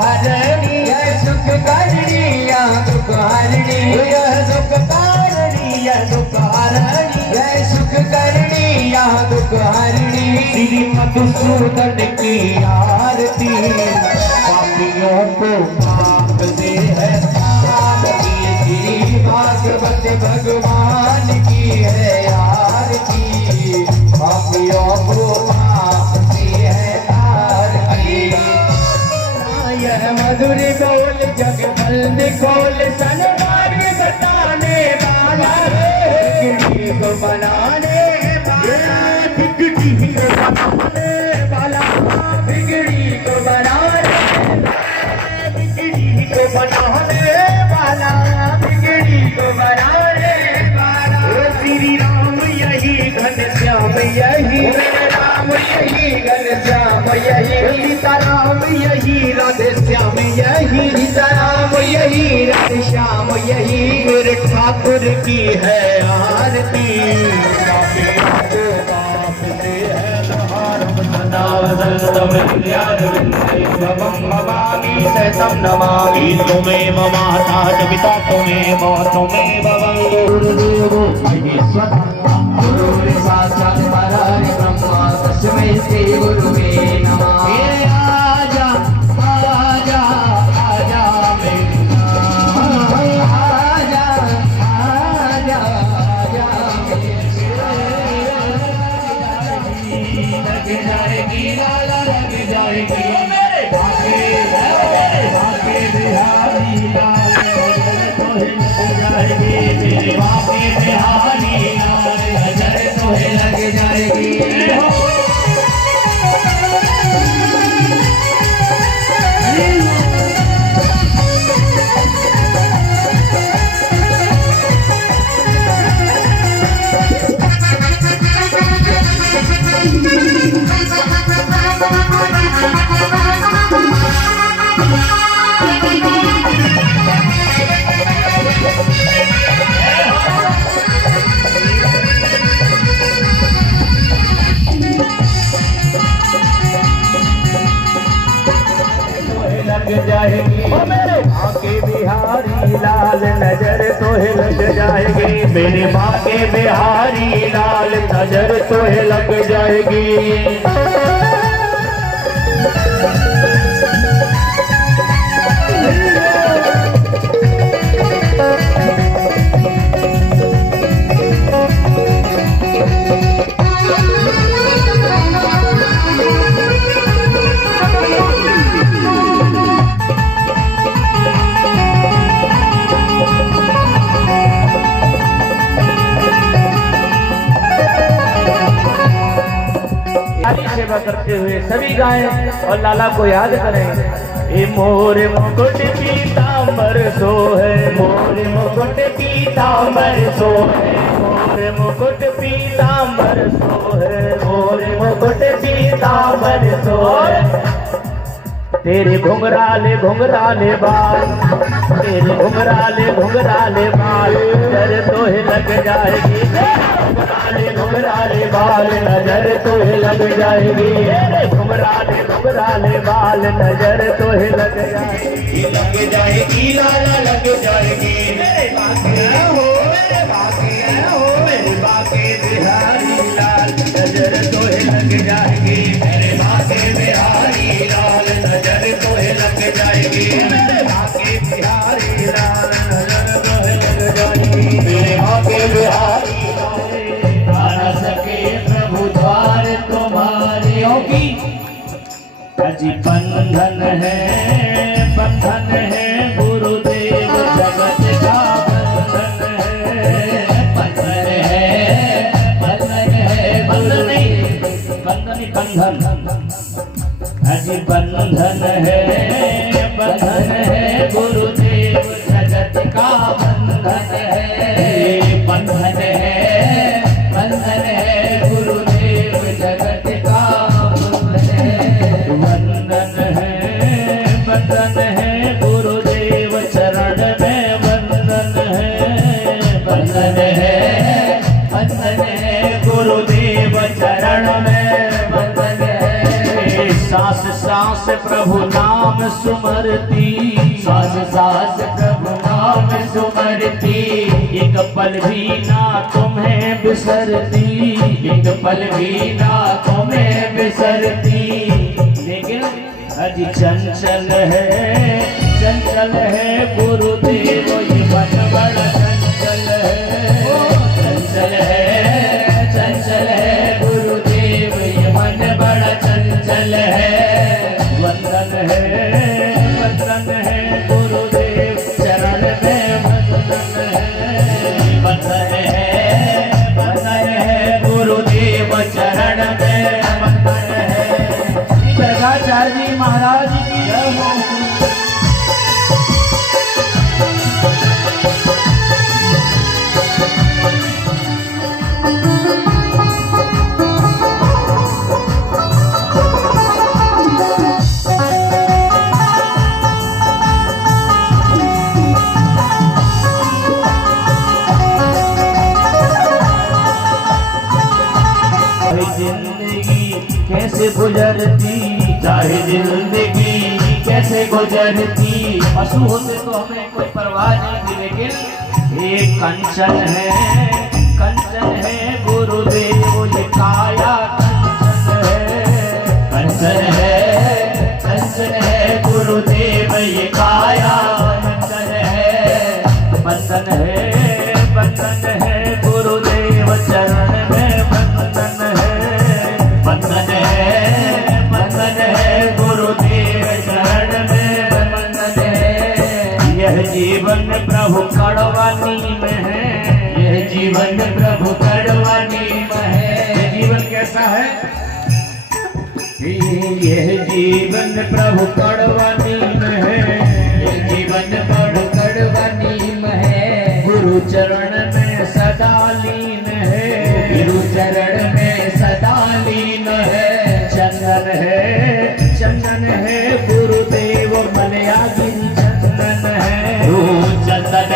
हारणी, यह सुख करणी या दुख हारणी, यह सुख करणी या दुख हारणी, यह सुख करणी या दुख हारणी। श्री मधुसूदन की आरती पापियों को पाप से है आरती, श्री भागवत भगवान की है आरती, पापियों को पाप से है आरती। यह मधुर बोल जग बंद खोल सनमार्ग बताने वाला, बिगड़ी को बनाने वाला, बिगड़ी को बनाने वाला, बिगड़ी को बनाने, बिगड़ी को बनाने वाला, बिगड़ी को बनाने वाला। श्री राम यही घनश्याम यही राम यही घनश्याम यही सीता राम यही राधे श्याम यही सीता राम यही राधे श्याम यही मेरे ठाकुर की है आरती। नमामि त्वमेव माता च पिता त्वमेव त्वमेव बन्धुर्देवो महेश्वरः गुरुः साक्षात् परब्रह्म तस्मै श्री गुरुवे नमः। आजा आजा आजा मेरा आजा आजा आजा लग जाएगी लाला लग जाएगी मेरे भागे बिहारी लाल तोहे लग जाएगी मेरे भागे बिहारी लाल नजर तोहे लग जाएगी। जाएगी मेरे भागे बिहारी लाल नजर तोहे लग जाएगी मेरे भागे बिहारी लाल नजर तोहे लग जाएगी। सेवा करते हुए सभी गाएं और लाला को याद करें। ये मोर मुकुट पीतांबर सो है, मोर मुकुट पीतांबर सो है, मोर मुकुट पीतांबर सो है, मोर मुकुट पीतांबर सो है। तेरे घुंघराले घुंघराले बाल, तेरे घुंघराले बाल नजर तोहे लग जाएगी, घुंघराले बाल नजर तोहे लग जाएगी, घुंघराले बाल नजर तोहे लग जाएगी, लग जाएगी लाला लग जाएगी। मेरे बाके हो मेरे बाके हो मेरे बाके बिहारी लाल नजर तोहे लग जाएगी, मेरे बाके बिहारी लाल नजर तोहे लग जाएगी, मेरे बाके बिहारी लाल नजर तोहे लग जाएगी, मेरे बाके बिहारी प्रभु द्वार तुम्हारे होगी। अजी बंधन है गुरुदेव जगत का बंधन है, बंधन है बंधन अजी बंधन है गुरुदेव जगत का बंधन है, बंधन है गुरुदेव जगत का बंधन है गुरुदेव चरण में बंधन है गुरुदेव चरण में बंधन है। सांस सांस प्रभु नाम नाम सुमरती, सास सास प्रभु नाम सुमरती, एक पल भी ना तुम्हें बिसरती, एक पल भी ना तुम्हें बिसरती। लेकिन अजी चंचल है गुरुदेव, ये मन बड़ा चंचल है गुरुदेव, ये मन बड़ा चंचल है। वंदन है गुरुदेव, चरण में वंदन है गुरुदेव, चरण में वंदन है। प्रभाचार्य जी महाराज की जय हो। जिंदगी कैसे गुजरती, चाहे जिंदगी कैसे गुजरती। पशु होते तो हमें कोई परवाह नहीं थी, लेकिन एक कंचन है गुरुदेव, ये काया कंचन है गुरुदेव, ये काया कंचन है। बंधन है गुरुदेव, चरण में बंधन है गुरुदेव, चरण में बंधन है। यह जीवन प्रभु कड़वानी में है, यह जीवन प्रभु कड़वानी में है। जीवन कैसा है? यह जीवन प्रभु कड़वानी में है, यह जीवन प्रभु कड़वानी में है। गुरु चरण में सदा लीन है, गुरु चरण में सदा लीन है। चंदन है गुरुदेव, मलयागिरी चंदन है। चंदन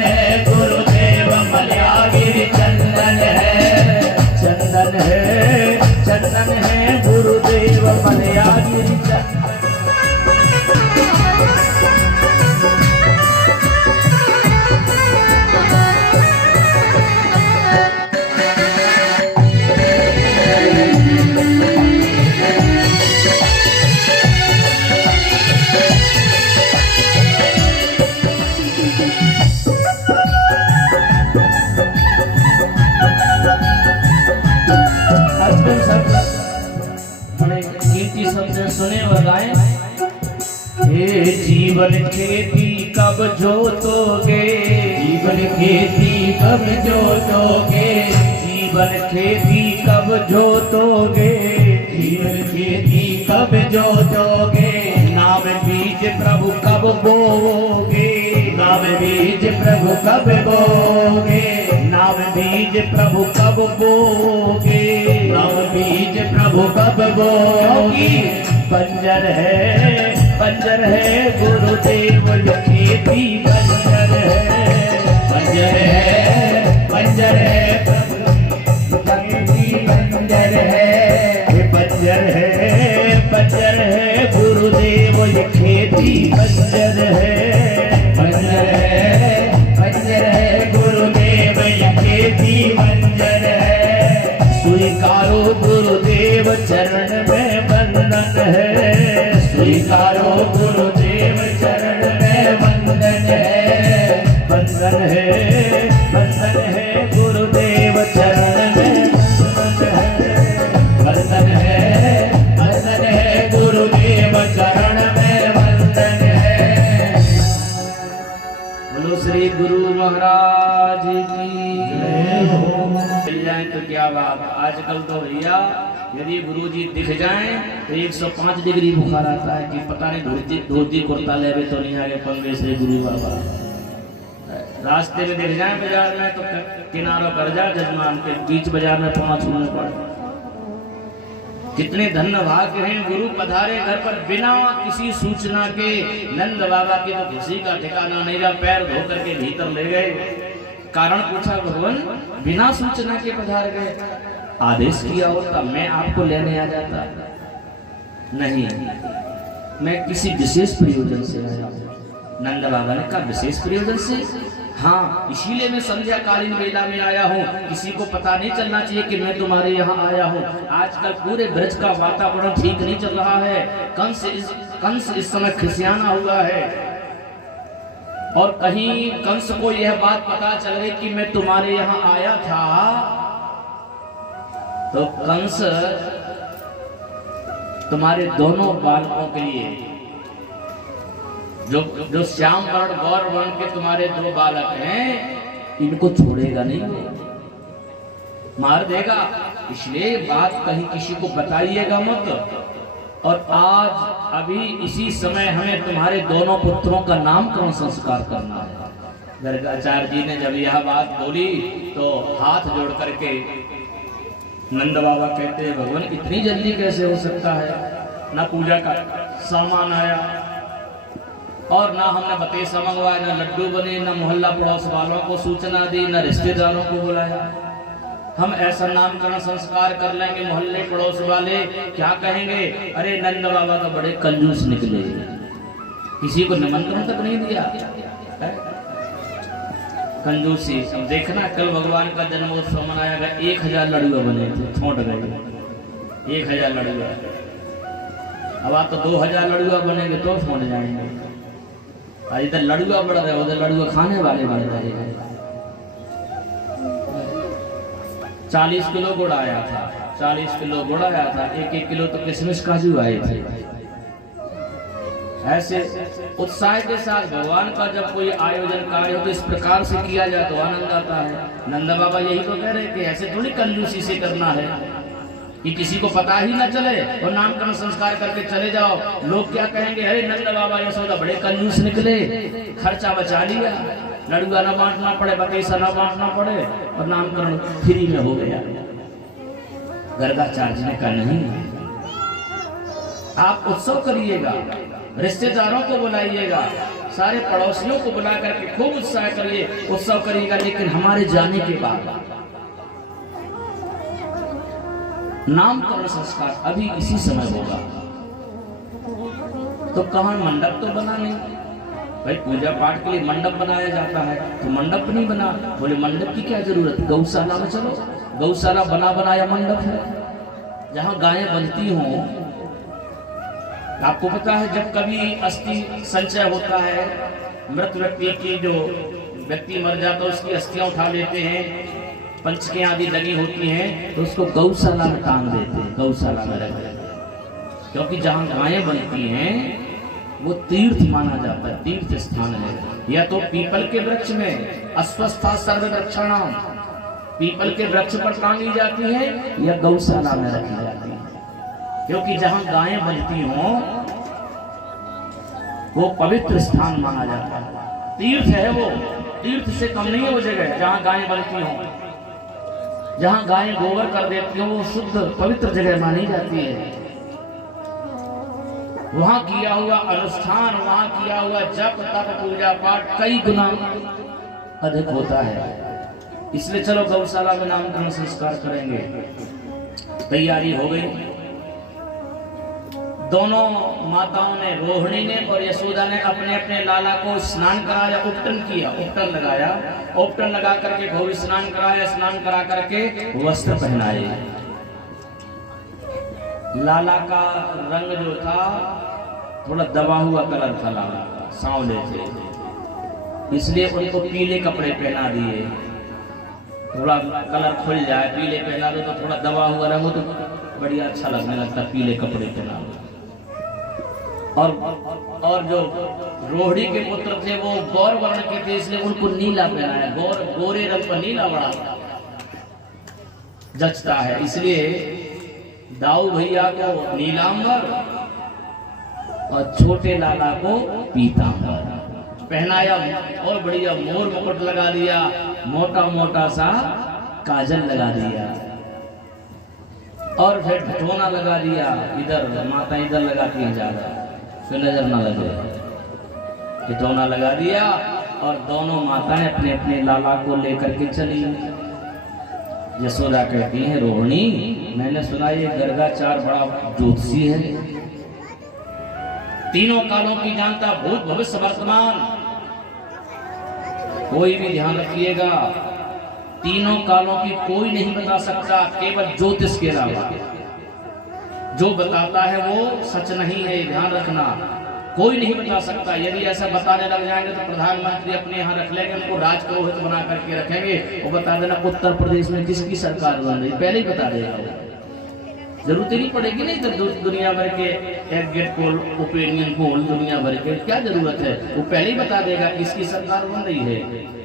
है गुरुदेव, मलयागिरी चंदन है। चंदन है गुरुदेव, मलयागिरी चंदन। सुने व गाएं। जीवन खेती कब जोतोगे, जीवन खेती कब जोतोगे। जीवन खेती कब जोतोगे, जीवन खेती कब जोतोगे। नाम बीज प्रभु कब बोओगे, नाम बीज प्रभु कब बोगे। नाम बीज प्रभु कब बोगे, नाम बीज प्रभु कब बोगे। बंजर है गुरुदेव, ये खेती बंजर है। बंजर है प्रभु खेती बंजर है। बंजर है गुरुदेव, ये खेती बंजर है। बंजर है गुरुदेव, ये खेती बंजर है। स्वीकारो गुरुदेव, चरण में बंधन है। स्वीकारो गुरुदेव, चरण में बंधन है। बंधन है गुरुदेव, चरण में बंधन है गुरुदेव, चरण में बंधन है। बोलो श्री गुरु महाराज की जय हो। मिल जाए तो क्या बात। आजकल तो भैया यदि गुरुजी दिख जाएं तो 105 डिग्री बुखार आता है कि पता नहीं धोती कुर्ता लेवे तो नहीं आगे पंगे से गुरु बाबा। रास्ते में दिख जाए बाजार में तो किनारों कर जा जजमान के बीच बाजार में 5 मिनट पड़। कितने धन्य भाग्य हैं गुरु पधारे घर पर बिना किसी सूचना के। नंद बाबा की तो किसी का ठिकाना नहीं रहा, पैर धो करके भीतर ले गए। कारण पूछा भगवान, बिना सूचना के पधार गए, आदेश किया होता मैं आपको लेने आ जाता। नहीं, मैं किसी विशेष प्रयोजन से आया हूँ। नंद बाबा ने कहा विशेष प्रयोजन से? हाँ, इसीलिए मैं संध्या कालीन वेला में आया हूँ। किसी को पता नहीं चलना चाहिए कि मैं तुम्हारे यहाँ आया हूँ। आजकल पूरे ब्रज का वातावरण ठीक नहीं चल रहा है। कंस इस समय खिसियाना हुआ है और कहीं कंस को यह बात पता चल गई कि मैं तुम्हारे यहाँ आया था, तो कंस तुम्हारे दोनों बालकों के लिए, जो श्याम वर्ण गौर वर्ण के तुम्हारे दो बालक हैं, इनको छोड़ेगा नहीं, मार देगा। इसलिए बात कहीं किसी को बताइएगा मत। और आज अभी इसी समय हमें तुम्हारे दोनों पुत्रों का नामकरण संस्कार करना है। गर्गाचार्य जी ने जब यह बात बोली तो हाथ जोड़ करके नंद बाबा कहते हैं भगवान इतनी जल्दी कैसे हो सकता है? ना पूजा का सामान आया और ना हमने बतेसा मंगवाया, ना लड्डू बने, ना मोहल्ला पड़ोस वालों को सूचना दी, ना रिश्तेदारों को बुलाया। हम ऐसा नामकरण संस्कार कर लेंगे, मोहल्ले पड़ोस वाले क्या कहेंगे? अरे नंद बाबा तो बड़े कंजूस निकले, किसी को निमंत्रण तक नहीं दिया। कंजूसी। अब देखना कल भगवान का जन्मोत्सव मनाया गया, 1000 लड़ुआ बने थे, छोड़ गए 1000 लड़ुआ। अब आप तो 2000 लड़ुआ बनेंगे तो छोड़ जाएंगे। और इधर लड़ुआ बढ़ रहे, उधर लड़ुआ खाने वाले बढ़ रहे। 40 किलो गुड़ आया था, 40 किलो गुड़ आया था, 1-1 किलो तो किशमिश काजू आए थे। ऐसे उत्साह के साथ भगवान का जब कोई आयोजन कार्य हो तो इस प्रकार से किया जाए तो आनंद आता है। नंद बाबा यही तो कह रहे कि ऐसे थोड़ी कंजूसी से करना है कि किसी को पता ही ना चले और नामकरण संस्कार करके चले जाओ। लोग क्या कहेंगे? अरे नंद बाबा यशोदा बड़े कंजूस निकले, खर्चा बचा लिया, लड़ुआ ना बांटना पड़े, बतेसा ना बांटना पड़े और नामकरण फ्री में हो गया। गर्गाचार्य ने कहा नहीं, आप उत्सव करिएगा, रिश्तेदारों को बुलाइएगा, सारे पड़ोसियों को बुला करके खूब उत्साह करिए, उत्सव करिएगा, लेकिन हमारे जाने के बाद नामकरण संस्कार अभी इसी समय होगा। तो कहाँ मंडप तो बना नहीं भाई, पूजा पाठ के लिए मंडप बनाया जाता है, तो मंडप नहीं बना। बोले मंडप की क्या जरूरत, गौशाला में चलो। गौशाला बना बनाया मंडप है, जहाँ गायें बनती हों। आपको पता है जब कभी अस्थि संचय होता है, मृत व्यक्ति की, जो व्यक्ति मर जाता है उसकी अस्थियां उठा लेते हैं, पंचकें आदि लगी होती हैं, तो उसको गौशाला में टांग देते हैं, गौशाला में रख देते हैं। क्योंकि जहाँ गायें बनती हैं वो तीर्थ माना जाता है, तीर्थ स्थान है। या तो पीपल के वृक्ष में, अस्वस्था सर्ववृक्षाणाम, पीपल के वृक्ष पर टांगी जाती है या गौशाला में रखी जाती है। क्योंकि जहां गायें बनती हों वो पवित्र स्थान माना जाता है, तीर्थ है वो, तीर्थ से कम नहीं है वो जगह जहां गायें बनती हों। जहां गायें गोबर कर देती हों वो शुद्ध पवित्र जगह मानी जाती है। वहां किया हुआ अनुष्ठान, वहां किया हुआ जप तप पूजा पाठ कई गुना अधिक होता है। इसलिए चलो गौशाला में नामकरण संस्कार करेंगे। तैयारी हो गई। दोनों माताओं ने, रोहिणी ने और यशोदा ने अपने अपने लाला को स्नान कराया, उपटन किया, उपटन लगाया, उपटन लगा करके भव्य स्नान कराया, स्नान करा करके वस्त्र पहनाए। लाला का रंग जो था थोड़ा दबा हुआ कलर था, लाला का सांवले थे, इसलिए उनको पीले कपड़े पहना दिए। थोड़ा कलर खुल जाए, पीले पहना दो तो थोड़ा दबा हुआ रंग हो तो बढ़िया अच्छा लगने लगता, पीले कपड़े पहना दो। और जो रोहिणी के पुत्र थे वो गौर वर्ण के थे, इसलिए उनको नीला पहनाया। गोरे रंग पर नीला बड़ा जचता है, इसलिए दाऊ भैया को नीलांबर और छोटे लाला को पीतांबर पहनाया और बढ़िया मोर मुकुट लगा दिया, मोटा मोटा सा काजल लगा दिया और फिर ढटोना लगा दिया। इधर माता इधर लगाती है ज्यादा, फिर नजर ना लगे, ढटोना लगा दिया और दोनों माता ने अपने अपने लाला को लेकर के चली। यशोदा कहती है रोहिणी, मैंने सुना ये गर्गाचार्य बड़ा ज्योतिषी है, तीनों कालों की जानता, भूत भविष्य वर्तमान। कोई भी ध्यान रखिएगा, तीनों कालों की कोई नहीं बता सकता, केवल ज्योतिष के अलावा। जो बताता है वो सच नहीं है, ध्यान रखना। कोई नहीं बता सकता। यदि ऐसा बताने लग जाएंगे तो प्रधानमंत्री अपने यहाँ रख लेंगे, उनको राजपुरोहित बना करके रखेंगे, वो बता देना उत्तर प्रदेश में किसकी सरकार बन रही, पहले ही बता देगा वो। जरूरत ही नहीं पड़ेगी, नहीं तो दुनिया भर के एग्जिट पोल, ओपिनियन पोल दुनिया भर के क्या जरूरत है, वो पहले ही बता देगा किसकी सरकार बन रही है।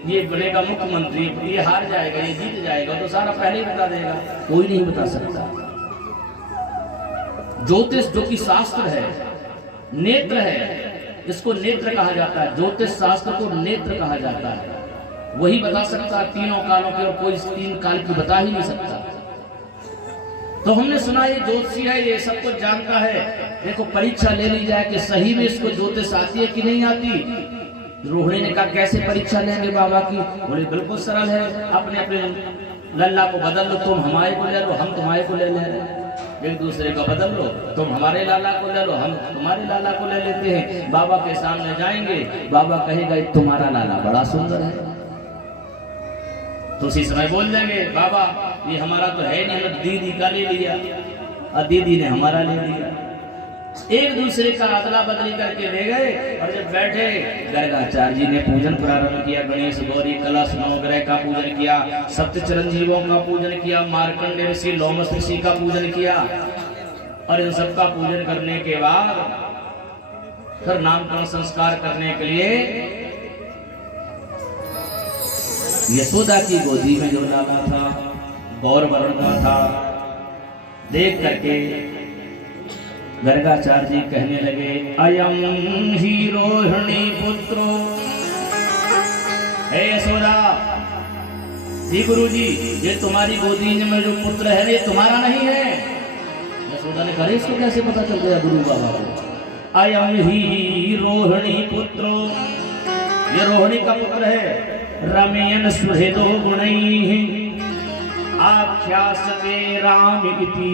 ये बनेगा मुख्यमंत्री, ये हार जाएगा, ये जीत जाएगा, तो सारा पहले ही बता देगा। कोई नहीं बता सकता। ज्योतिष जो कि शास्त्र है, नेत्र है, इसको नेत्र कहा जाता है। ज्योतिष शास्त्र को नेत्र कहा जाता है, वही बता सकता है तीनों कालों के, और कोई तीन काल की बता ही नहीं सकता। तो हमने सुना ये ज्योतिषी है, ये सब कुछ जानता है। देखो परीक्षा ले ली जाए कि सही में इसको ज्योतिष आती है कि नहीं आती। रोहिणी ने कहा कैसे परीक्षा लेंगे बाबा की? बोले बिल्कुल सरल है, अपने अपने लल्ला को बदल लो, तुम हमारे को ले लो, हम तुम्हारे को ले ले रहे हैं। एक दूसरे का बदल लो, तुम हमारे लाला को ले लो, हम तुम्हारे लाला को ले लेते हैं। बाबा के सामने जाएंगे, बाबा कहेगा तुम्हारा लाला बड़ा सुंदर है, तो उसी समय बोल देंगे बाबा ये हमारा तो है नहीं, हमने दीदी का ले लिया और दीदी ने हमारा ले लिया। एक दूसरे का अदला बदली करके ले गए, और जब बैठे गर्गाचार्य जी ने पूजन प्रारंभ किया। गणेश गौरी कलश नवग्रह का पूजन किया, सप्त चिरंजीवों का पूजन किया, मार्कंडेय ऋषि लोमस ऋषि का पूजन किया, और इन सबका पूजन करने के बाद फिर नामकरण संस्कार करने के लिए यशोदा की गोदी में जो लाला था गौर वर्ण का था, देख करके गर्गाचार्य जी कहने लगे अयम ही रोहिणी पुत्रो। हे यशोदा जी, गुरु जी ये तुम्हारी गोदी में जो पुत्र है ये तुम्हारा नहीं है। यशोदा ने कहा इसको कैसे पता चल गया गुरु बाबा को? अयम ही रोहिणी पुत्रो, ये रोहिणी का पुत्र है। रमयन सुहृदो गुणैः आख्यासते राम इति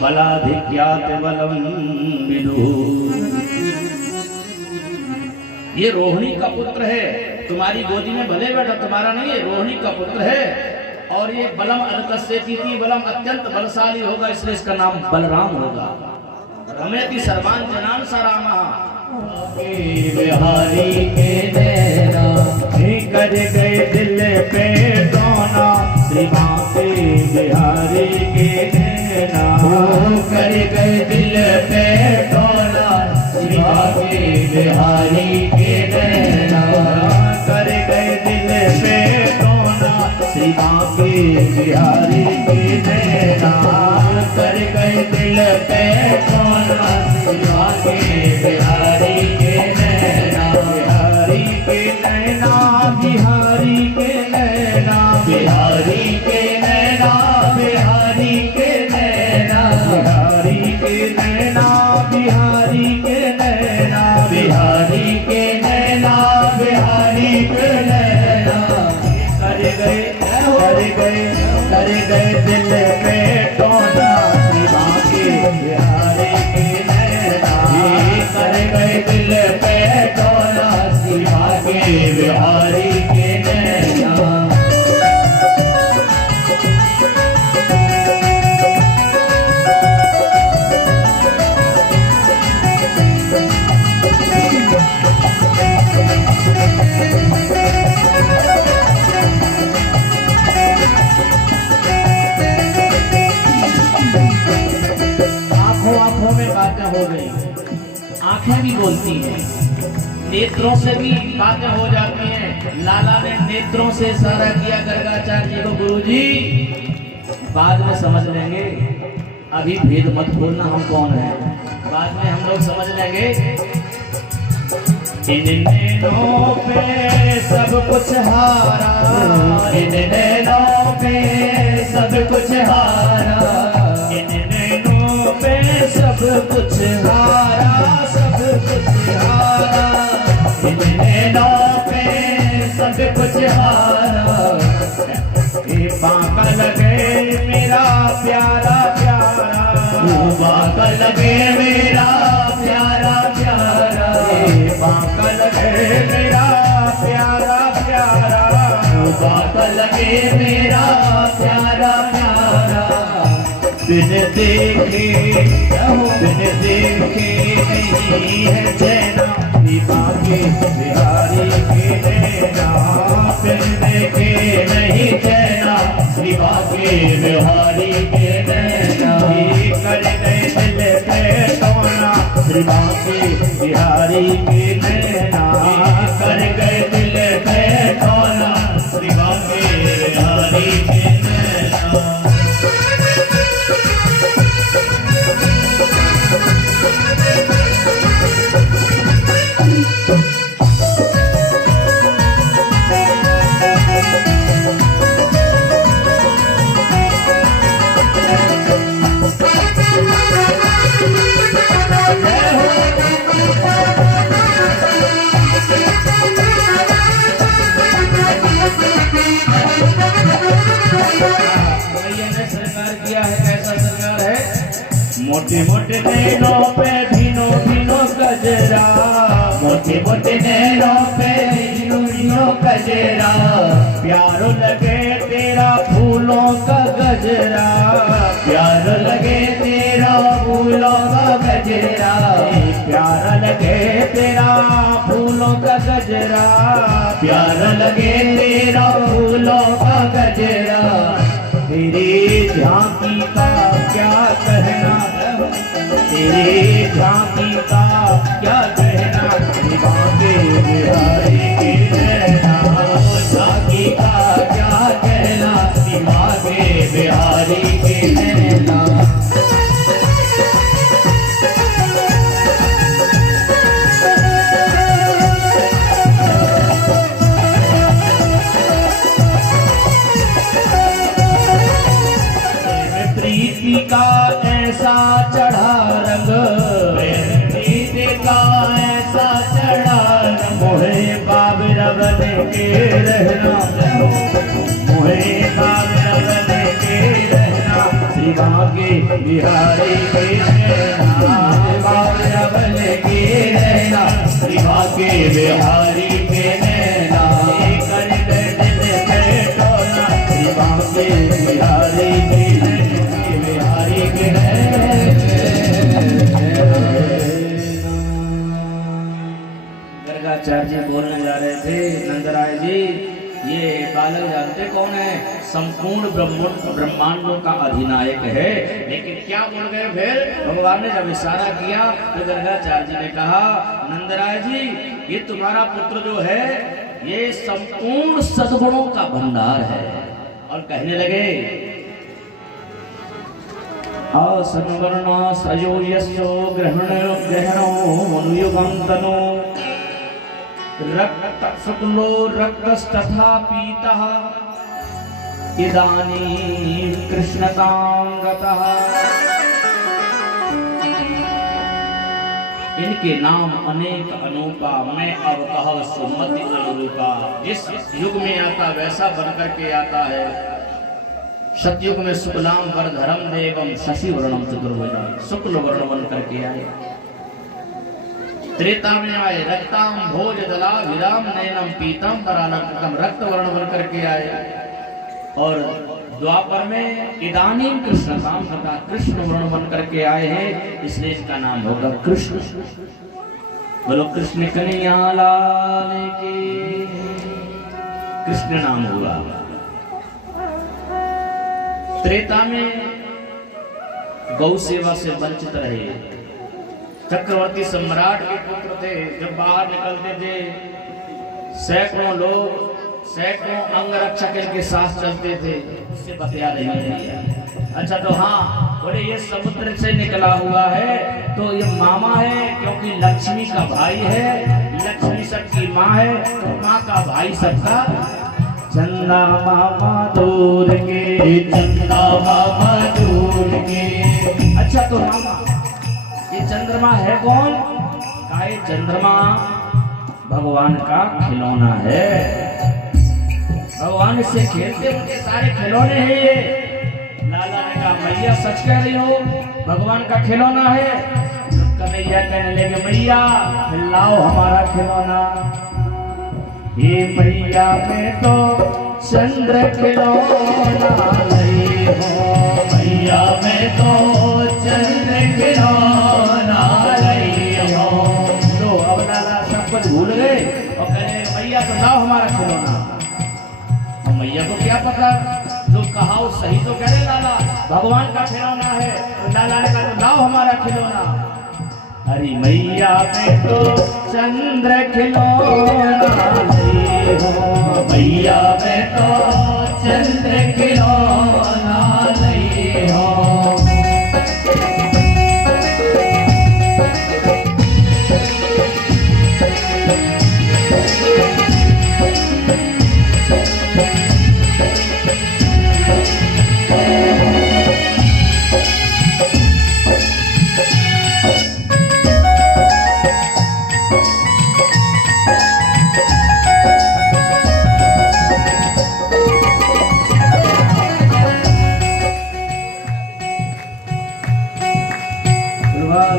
बलाधिक्यात बलम विदुः। ये रोहिणी का पुत्र है, तुम्हारी गोदी में भले बैठा, तुम्हारा नहीं है, रोहिणी का पुत्र है। और ये बलम अलकस्येति, बलम अत्यंत बलशाली होगा, इसलिए इसका नाम बलराम होगा। रमयति सर्वान् जनान् स रामः। बिहारी के नैना कर गए दिल पे डोना, श्रीमाते बिहारी के नैना कर गए दिल पे डोना, श्रीमाते बिहारी के नैना कर गए दिल पे डोना, श्रीमाते बिहारी के नैना कर गए दिल पे डोना, श्रीमाते बिहारी के नैना। बिहारी के नैना, बिहारी के नैना, बिहारी के नैना, बिहारी के नैना, बिहारी के नैना, बिहारी के नैना, बिहारी के नैना कर गए दिल पे टोना, बिहारी के नैना कर गए दिल पे टोना, बिहारी के नैना। आंखों में बातें हो गई, आंखें भी बोलती हैं, नेत्रों से भी बातें हो जाती हैं। लाला ने नेत्रों से इशारा किया गर्गाचार्य जी को, गुरुजी बाद में समझ लेंगे, अभी भेद मत बोलना हम कौन है, बाद में हम लोग समझ लेंगे। इन नैनों पे सब कुछ हारा, इन नैनों पे सब कुछ हारा, इन नैनों पे सब कुछ हारा, सब कुछ हारा, इन नैनों पे सब कुछ हारा। ये बांका लगे मेरा प्यारा प्यारा, बांका लगे मेरा प्यारा के मेरा प्यारा प्यारा, बिन देखे नहीं है चैना, बाके बिहारी के नैना, बिन देखे नहीं चैना, बाके बिहारी के नैना, कर गए दिल पे टोना, बाके बिहारी के नैना, कर गए दिल पे टोना, बाके बिहारी के नैना। मोटे मोटे नैनों पे भीनो भीनो गजरा, मोटे मोटे नैनों पे भीनो भीनो गजरा, प्यारो लगे तेरा फूलों का गजरा, प्यारो लगे तेरा फूलों का गजरा, प्यारा लगे तेरा फूलों का गजरा, प्यारा लगे तेरा फूलों का गजरा, तेरी झांकी का क्या कहना, तेरी झांकी का क्या कहना, बाके बिहारी के नैना, झांकी का क्या कहना, बाके बिहारी के नैना। प्रीति का ऐसा चढ़ा रंग, प्रीति का ऐसा चढ़ा रंग, मोहे बाबरा बन के रहना, मोहे बाबरा बन के रहना, बाके बिहारी के नैना, बाबरा बन के रहना, बाके बिहारी के नैना, कर दिल पे टोना, बाके बिहारी के गर्गाचार्य जी बोलने जा रहे थे, नंदराय जी ये बालक जानते कौन है? संपूर्ण ब्रह्मांडों का अधिनायक है। लेकिन क्या बोल गए फिर? भगवान ने जब इशारा किया तो गर्गाचार्य जी ने कहा, नंदराय जी ये तुम्हारा पुत्र जो है ये संपूर्ण सद्गुणों का भंडार है। और कहने लगे, आसनवर्णा सयो यस्यो ग्रहणो मनुयुगं तनो, रक्त शुक्लो रक्तस्तथा पीतः, इदानीं कृष्णतां गतः। इनके नाम अनेक अनूपा, मैं अब कह सुमति अनुरूपा। जिस युग में आता वैसा बनकर के आता है। सतयुग में शुक्लाम वरधरम देवम शशि वर्णम चतुर्भुजम, शुक्ल वर्ण बन करके आए। त्रेता में आए रक्ताम भोज दला विराम नयनम पीतम परालंकृतम, रक्त वर्ण बन करके आए। और द्वापर में इदानीं कृष्णताम तथा कृष्ण वर्ण बन करके आए हैं, इसलिए इसका नाम होगा कृष्ण। बोलो कृष्ण कन्हैया लाल की। कृष्ण नाम हुआ। त्रेता में गौ सेवा से वंचित रहे। चक्रवर्ती सम्राट के पुत्र थे। जब बाहर निकलते थे सैकड़ों लोग, सैकड़ों अंगरक्षक इनके साथ चलते थे। उससे बतिया नहीं दिया। अच्छा तो हाँ बोले ये समुद्र से निकला हुआ है तो ये मामा है, क्योंकि लक्ष्मी का भाई है। लक्ष्मी सबकी माँ है तो माँ का भाई सबका। चंदा मामा दूर के, चंदा मामा दूर के। अच्छा तो मामा ये चंद्रमा है कौन? कहा ये चंद्रमा भगवान का खिलौना है। भगवान इससे खेलते उनके सारे खिलौने हैं ये। लाला ने कहा मैया सच कह रही हो, भगवान का खिलौना है? कन्हैया कहने लगे मैया लाओ हमारा खिलौना। ये मैया में तो चंद्र खिलौना लई हो मैया मैं तो चंद्र खिलौना लई हो। तो अब लाला सब कुछ भूल गए और कह रहे मैया तो लाओ हमारा खिलौना। और मैया को क्या पता जो कहा वो सही तो कह रहे लाला, भगवान का खिलौना है। तो लाला ने कहा तो लाओ हमारा खिलौना। अरे मैया मैं तो चंद्र खिलौना लई हो मैया मैं तो चंद्र खिलौना लई हो।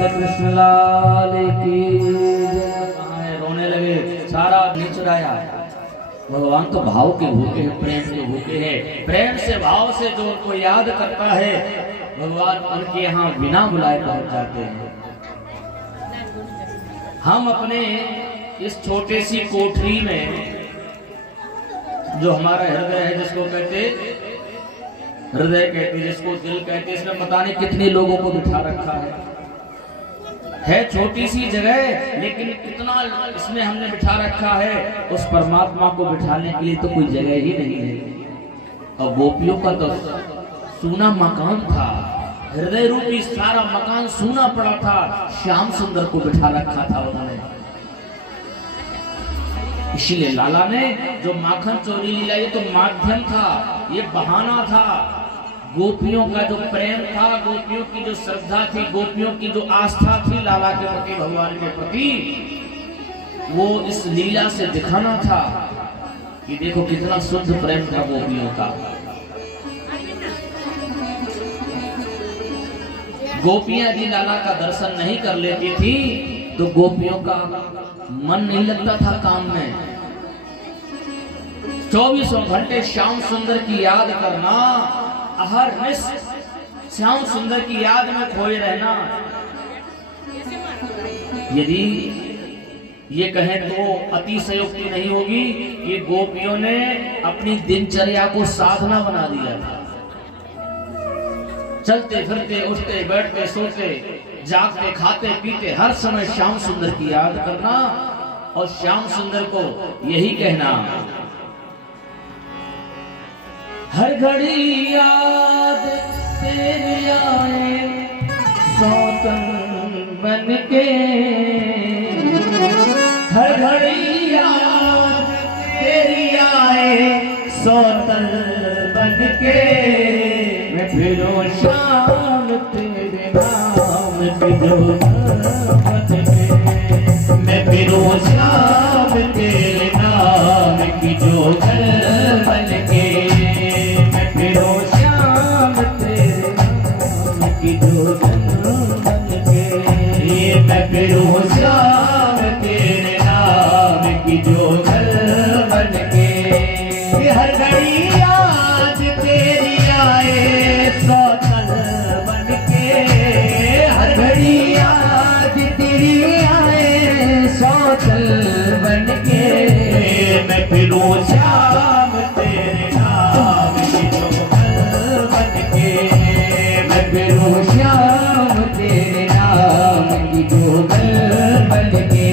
कृष्ण लाल की कहाँ है, रोने लगे, सारा नीच उड़ाया। भगवान तो भाव के भूखे हैं, प्रेम के भूखे हैं। प्रेम से भाव से जो उनको याद करता है भगवान उनके यहाँ बिना बुलाए पहुंच जाते हैं। हम अपने इस छोटे सी कोठरी में जो हमारा हृदय है, जिसको कहते हृदय कहते, जिसको दिल कहते, इसमें पता नहीं कितने लोगों को बिठा रखा है छोटी सी जगह, लेकिन कितना इसमें हमने बिठा रखा है। उस परमात्मा को बिठाने के लिए तो कोई जगह ही नहीं है। और गोपियों का तो सूना मकान था, हृदय रूपी सारा मकान सूना पड़ा था। श्याम सुंदर को बिठा रखा था उन्होंने। इसलिए लाला ने जो माखन चोरी लीला, ये तो माध्यम था, ये बहाना था। गोपियों का जो प्रेम था, गोपियों की जो श्रद्धा थी, गोपियों की जो आस्था थी लाला के प्रति, भगवान के प्रति, वो इस लीला से दिखाना था कि देखो कितना शुद्ध प्रेम था गोपियों का। गोपियां जी लाला का दर्शन नहीं कर लेती थी तो गोपियों का मन नहीं लगता था काम में। 24 घंटे श्याम सुंदर की याद करना, हर निश श्याम सुंदर की याद में खोए रहना। यदि ये कहें तो अतिशयोक्ति नहीं होगी कि गोपियों ने अपनी दिनचर्या को साधना बना दिया था। चलते फिरते, उठते बैठते, सोते जागते, खाते पीते, हर समय श्याम सुंदर की याद करना और श्याम सुंदर को यही कहना, हर घड़ी याद तेरी आए सौतन बनके, हर घड़ी याद तेरी आए सौतन बनके, मैं फिरूं शाम तेरे नाम की जोत बनके, मैं फिरूं शाम तेरे नाम की जोत बनके, मैं फिरूं श्याम तेरे नाम की जोगल बनके। हर घड़ी याद तेरी आए सौतन बनके, हर घड़ी याद तेरी आए सौतन बनके, मैं फिरूं श्याम तेरे नाम की जोगल बनके, मैं फिरूं श्याम तेरे नाम की जोगल बनके।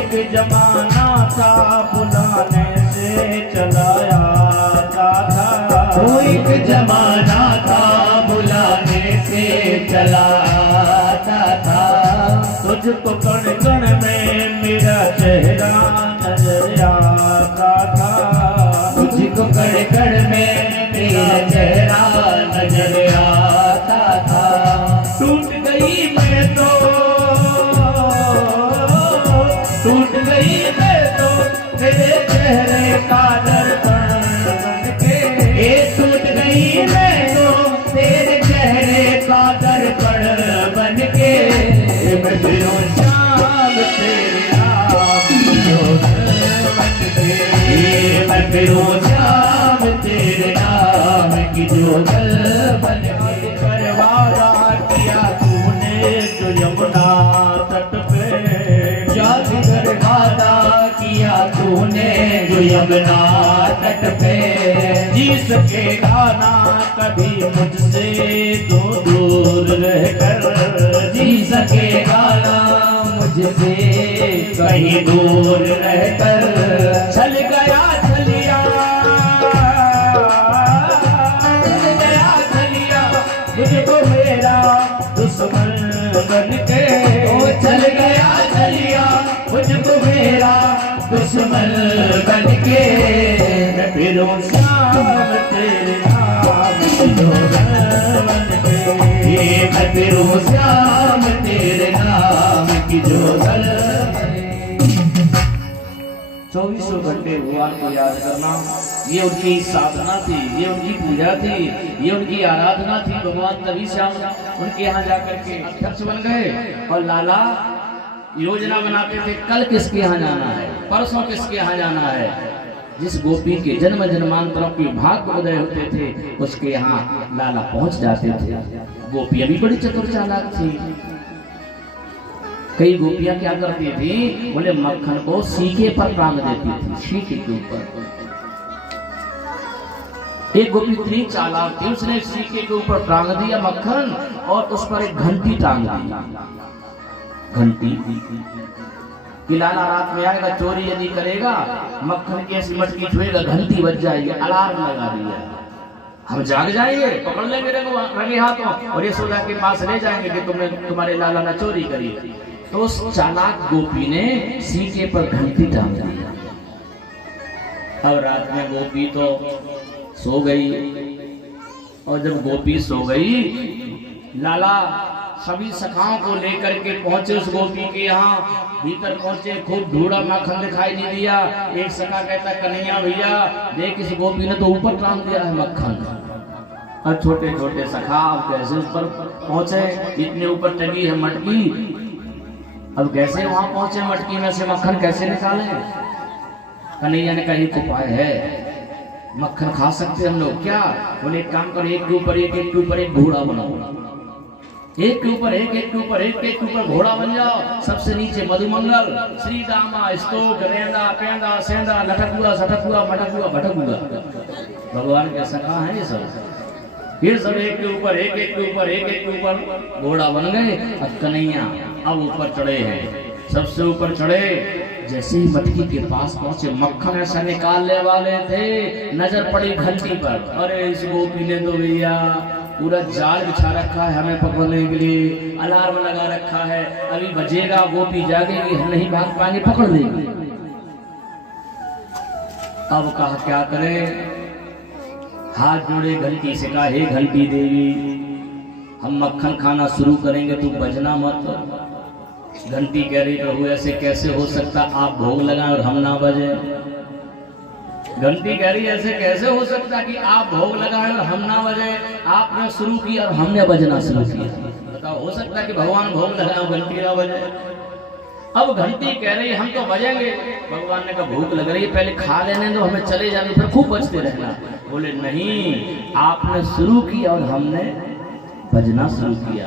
एक जमाना था बुलाने से चलाया था, वो एक जमाना था बुलाने से चलाता था, तुझको कण यमुना तट पे, जी सकेगा ना कभी मुझसे तो दूर रहकर, जी सकेगा ना मुझसे कहीं दूर रहकर। चल गया चलिया, चल गया चलिया मुझको मेरा दुश्मन बन के, ओ चल गया चलिया मुझको मेरा दुश्मन बन के। मैं फिरूं शाम तेरे नाम की जोगन बन के, ये मैं फिरूं श्याम तेरे नाम की जोगन। 24 घंटे भगवान को याद करना, ये उनकी साधना थी, ये उनकी पूजा थी, ये उनकी आराधना थी। भगवान तभी श्याम उनके यहाँ जाकर के अध्यक्ष बन गए। और लाला योजना बनाते थे, कल किसके यहाँ जाना है, परसों किसके यहाँ जाना है। जिस गोपी के जन्म जन्मांतरों के भाग्य उदय होते थे उसके यहाँ लाला पहुंच जाते थे। गोपियां भी बड़ी चतुर चालाक थी। कई गोपियां क्या करती थी, बोले मक्खन को सीके पर टांग देती थी, सीके के ऊपर। एक गोपी इतनी चालाक थी, उसने सीके के ऊपर टांग दिया मक्खन और उस पर एक घंटी टांग दी। घंटी कि लाला रात में आएगा, चोरी यदि करेगा, मक्खन की ऐसी मटकी छुएगा, घंटी बज जाएगी, अलार्म लगा दिया, हम जाग जाएंगे, पकड़ लेंगे रंगे हाथों और ये सोचा के पास ले जाएंगे कि तुमने तुम्हारे लाला ने चोरी करी। तो उस चालाक गोपी ने सीके पर घंटी टांग दी। अब रात में गोपी तो सो गई, और जब गोपी सो गई, लाला सभी सखाओं को लेकर के पहुंचे उस गोपी के यहाँ। भीतर पहुंचे, खूब ढूंढा, मक्खन दिखाई नहीं दिया। एक सखा कहता, कन्हैया भैया देख, इस गोपी ने तो ऊपर टांग दिया है मक्खन। और छोटे छोटे सखा कैसे उस पर पहुंचे, इतने ऊपर टंगी है मटकी, अब कैसे वहां पहुंचे, मटकी में से मक्खन कैसे निकाले। कन्हैया ने कहा एक उपाय है, मक्खन खा सकते हम लोग क्या। बोले एक काम करो, एक के ऊपर एक, एक के ऊपर एक घोड़ा बनाओ, एक के ऊपर एक, एक के ऊपर एक, एक के ऊपर घोड़ा बन जाओ। सबसे नीचे मधुमंगल, श्री दामा, स्तोक, रेंदा, पेंदा, सेंदा, लटक हुआ, सटक हुआ, मटक हुआ, भटक हुआ। भगवान के सखा है ये सब। फिर सब एक के ऊपर एक, एक के ऊपर एक, एक के ऊपर घोड़ा बन गए। अब कन्हैया अब ऊपर चढ़े हैं, सबसे ऊपर चढ़े। जैसे ही मटकी के पास पहुंचे, मक्खन ऐसा निकालने वाले थे, नजर पड़ी घंटी पर। अरे इस गोपी ने तो भैया पूरा जाल बिछा रखा है हमें पकड़ने के लिए, अलार्म लगा रखा है, अभी बजेगा, गोपी जागेगी, हम नहीं भाग पाएंगे, पकड़ लेंगे। अब कहा क्या करें, हाथ जोड़े घंटी से कहा, हे घंटी देवी, हम मक्खन खाना शुरू करेंगे, तू बजना मत। घंटी कह रही, प्रभु ऐसे कैसे हो सकता, आप भोग लगाएं और हम ना बजे। घंटी कह रही, ऐसे कैसे हो सकता कि आप भोग लगाएं और हम ना बजे, आपने शुरू किया और हमने बजना शुरू किया। बताओ, हो सकता कि भगवान भोग लगाए घंटी ना बजे। अब घंटी कह रही हम तो बजेंगे। भगवान ने कहा भूख लग रही है, पहले खा लेने दो, हमें चले जाने, फिर खूब बजते रहना। बोले नहीं, आपने शुरू किया और हमने बजना शुरू किया।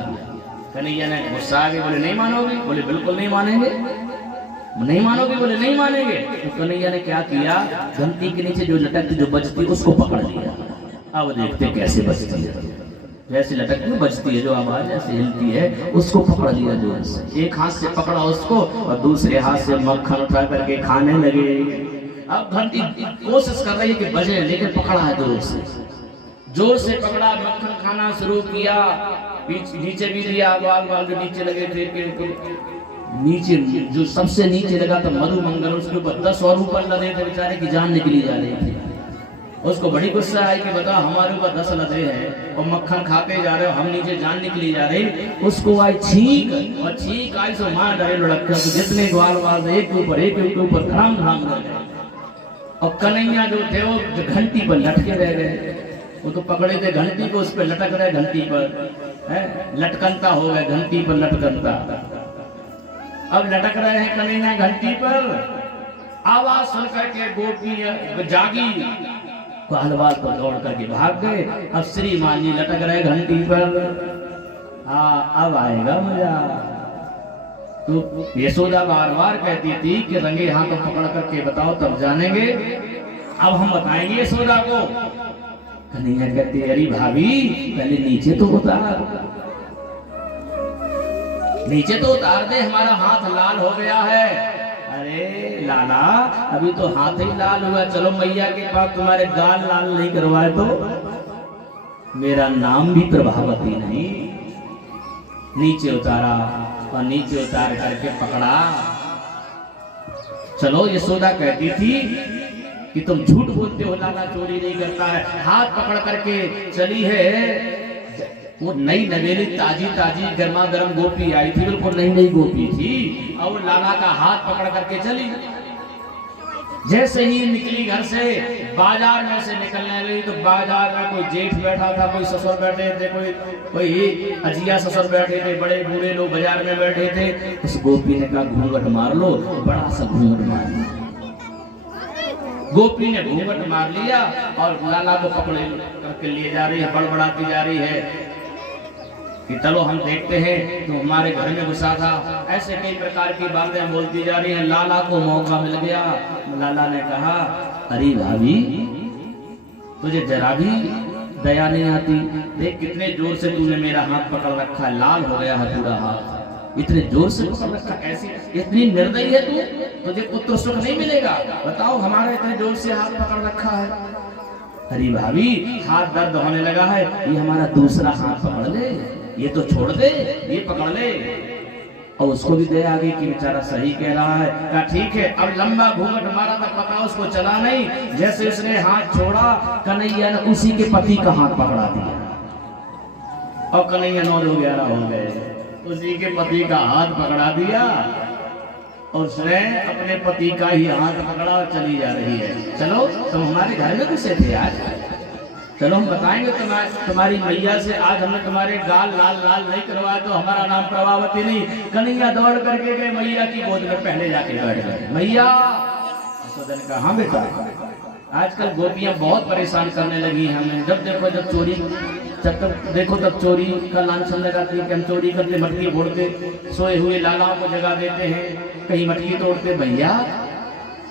कन्हैया ने गुस्सा आ गए, बोले नहीं मानोगे, बोले बिल्कुल नहीं मानेंगे, नहीं मानोगे, बोले नहीं मानेंगे। तो कन्हैया ने क्या किया, घंटी के नीचे जो लटकती जो बजती उसको पकड़ लिया। अब देखते कैसे बजती है, जैसे लटकती बजती है, जो आवाज ऐसे हिलती है, उसको पकड़ लिया जोर से। एक हाथ से पकड़ा उसको और दूसरे हाथ से मक्खन उठा करके खाने लगे। अब घंटी कोशिश कर रही है कि बजे, लेकिन पकड़ा है जोर से, जोर से पकड़ा, मक्खन खाना शुरू किया। नीचे भी दिया, बाल बाल जो नीचे लगे थे, नीचे जो सबसे नीचे लगा था मधुमंगल, उसके ऊपर 10 और ऊपर लगे थे, बेचारे की जान निकली जा रही थी। उसको बड़ी गुस्सा आई कि बता, हमारे ऊपर 10 लदे हैं और मक्खन खाते जा रहे हो, हम नीचे जान निकली जा रही। उसको आई छींक, और छींक आई सो मार डरे लुढ़क, तो जितने ग्वाल वाल एक के ऊपर एक के ऊपर धड़ाम धड़ाम गए। और कन्हैया जो थे वो घंटी पर लटके रह गए। वो तो पकड़े थे घंटी को, उस पर लटक रहे, घंटी पर है, लटकनता हो गए, घंटी पर लटकनता। अब लटक रहे हैं कन्हैया घंटी पर। आवाज सुन करके गोपी जागी, पहलवान पर दौड़ करके भाग गए। अब श्रीमान जी लटक रहे घंटी पर। अब आएगा मजा। तो यशोदा बार बार कहती थी कि रंगे हाथों पकड़ करके बताओ तब जानेंगे। अब हम बताएंगे यशोदा को। कन्हैया कहते अरे भाभी पहले नीचे तो उतार, नीचे तो उतार दे, हमारा हाथ लाल हो गया है। अरे लाला अभी तो हाथ ही लाल हुआ, चलो मैया के पास, तुम्हारे गाल लाल नहीं करवाए तो मेरा नाम भी प्रभावती नहीं। नीचे उतारा और नीचे उतार करके पकड़ा। चलो यशोदा कहती थी कि तुम झूठ बोलते हो, लाला चोरी नहीं करता है। हाथ पकड़ करके चली है, वो नई नवेली ताजी ताजी गर्मा गर्म गोपी आई थी, बिल्कुल नई नई गोपी थी, और लाला का हाथ पकड़ करके चली। जैसे ही निकली घर से, बाजार में से निकलने लगी तो बाजार में कोई जेठ बैठा था, कोई ससुर बैठे थे, कोई अजिया ससुर बैठे थे, बड़े बूढ़े लोग बाजार में बैठे थे। उस गोपी ने कहा घूंघट मार लो, बड़ा सा घूंघट मार लिया। गोपी ने घूंघट मार लिया और लाला को पकड़े करके लिए जा रही है, बड़बड़ाती जा रही है कि चलो हम देखते हैं तो हमारे घर में घुसा था। ऐसे कई प्रकार की बातें बोलती जा रही हैं। लाला को मौका मिल गया। लाला ने कहा अरे भाभी तुझे जरा भी दया नहीं आती, देख कितने जोर से तूने मेरा हाथ पकड़ रखा है, लाल हो गया है पूरा हाथ, इतने जोर से पकड़ रखा, ऐसी इतनी निर्दयी है तू, तुझे पुत्र सुख नहीं मिलेगा, बताओ हमारा इतने जोर से हाथ पकड़ रखा है। अरे भाभी हाथ दर्द होने लगा है, ये हमारा दूसरा हाथ पकड़ ले, ये तो छोड़ दे, ये पकड़ ले। और उसको भी दया आ गई कि बेचारा सही कह रहा है। कहा ठीक है। अब लंबा घूंघट मारा था, पता उसको चला नहीं। जैसे उसने हाथ छोड़ा, कन्हैया ने उसी के पति का हाथ पकड़ा दिया और कन्हैया 9-11 हो गए। उसी के पति का हाथ पकड़ा दिया और उसने अपने पति का ही हाथ पकड़ा और चली जा रही है। चलो तुम हमारे घर में घुसे थे आज, चलो हम बताएंगे तुम्हारी मैया से, आज हमने तुम्हारे गाल लाल लाल नहीं करवाया तो हमारा नाम प्रभावती नहीं। कन्हैया दौड़ करके गए मैया की गोद में, पहले जाके बैठ गए। मैया यशोदा ने कहा हाँ बेटा, आजकल गोपियां बहुत परेशान करने लगी हैं हमें। जब देखो जब चोरी, जब तक देखो तब चोरी का लांछन लगाती है कि हम चोरी करते, मटकी फोड़ते, सोए हुए लालाओं को जगा देते हैं, कहीं मटकी तोड़ते। भैया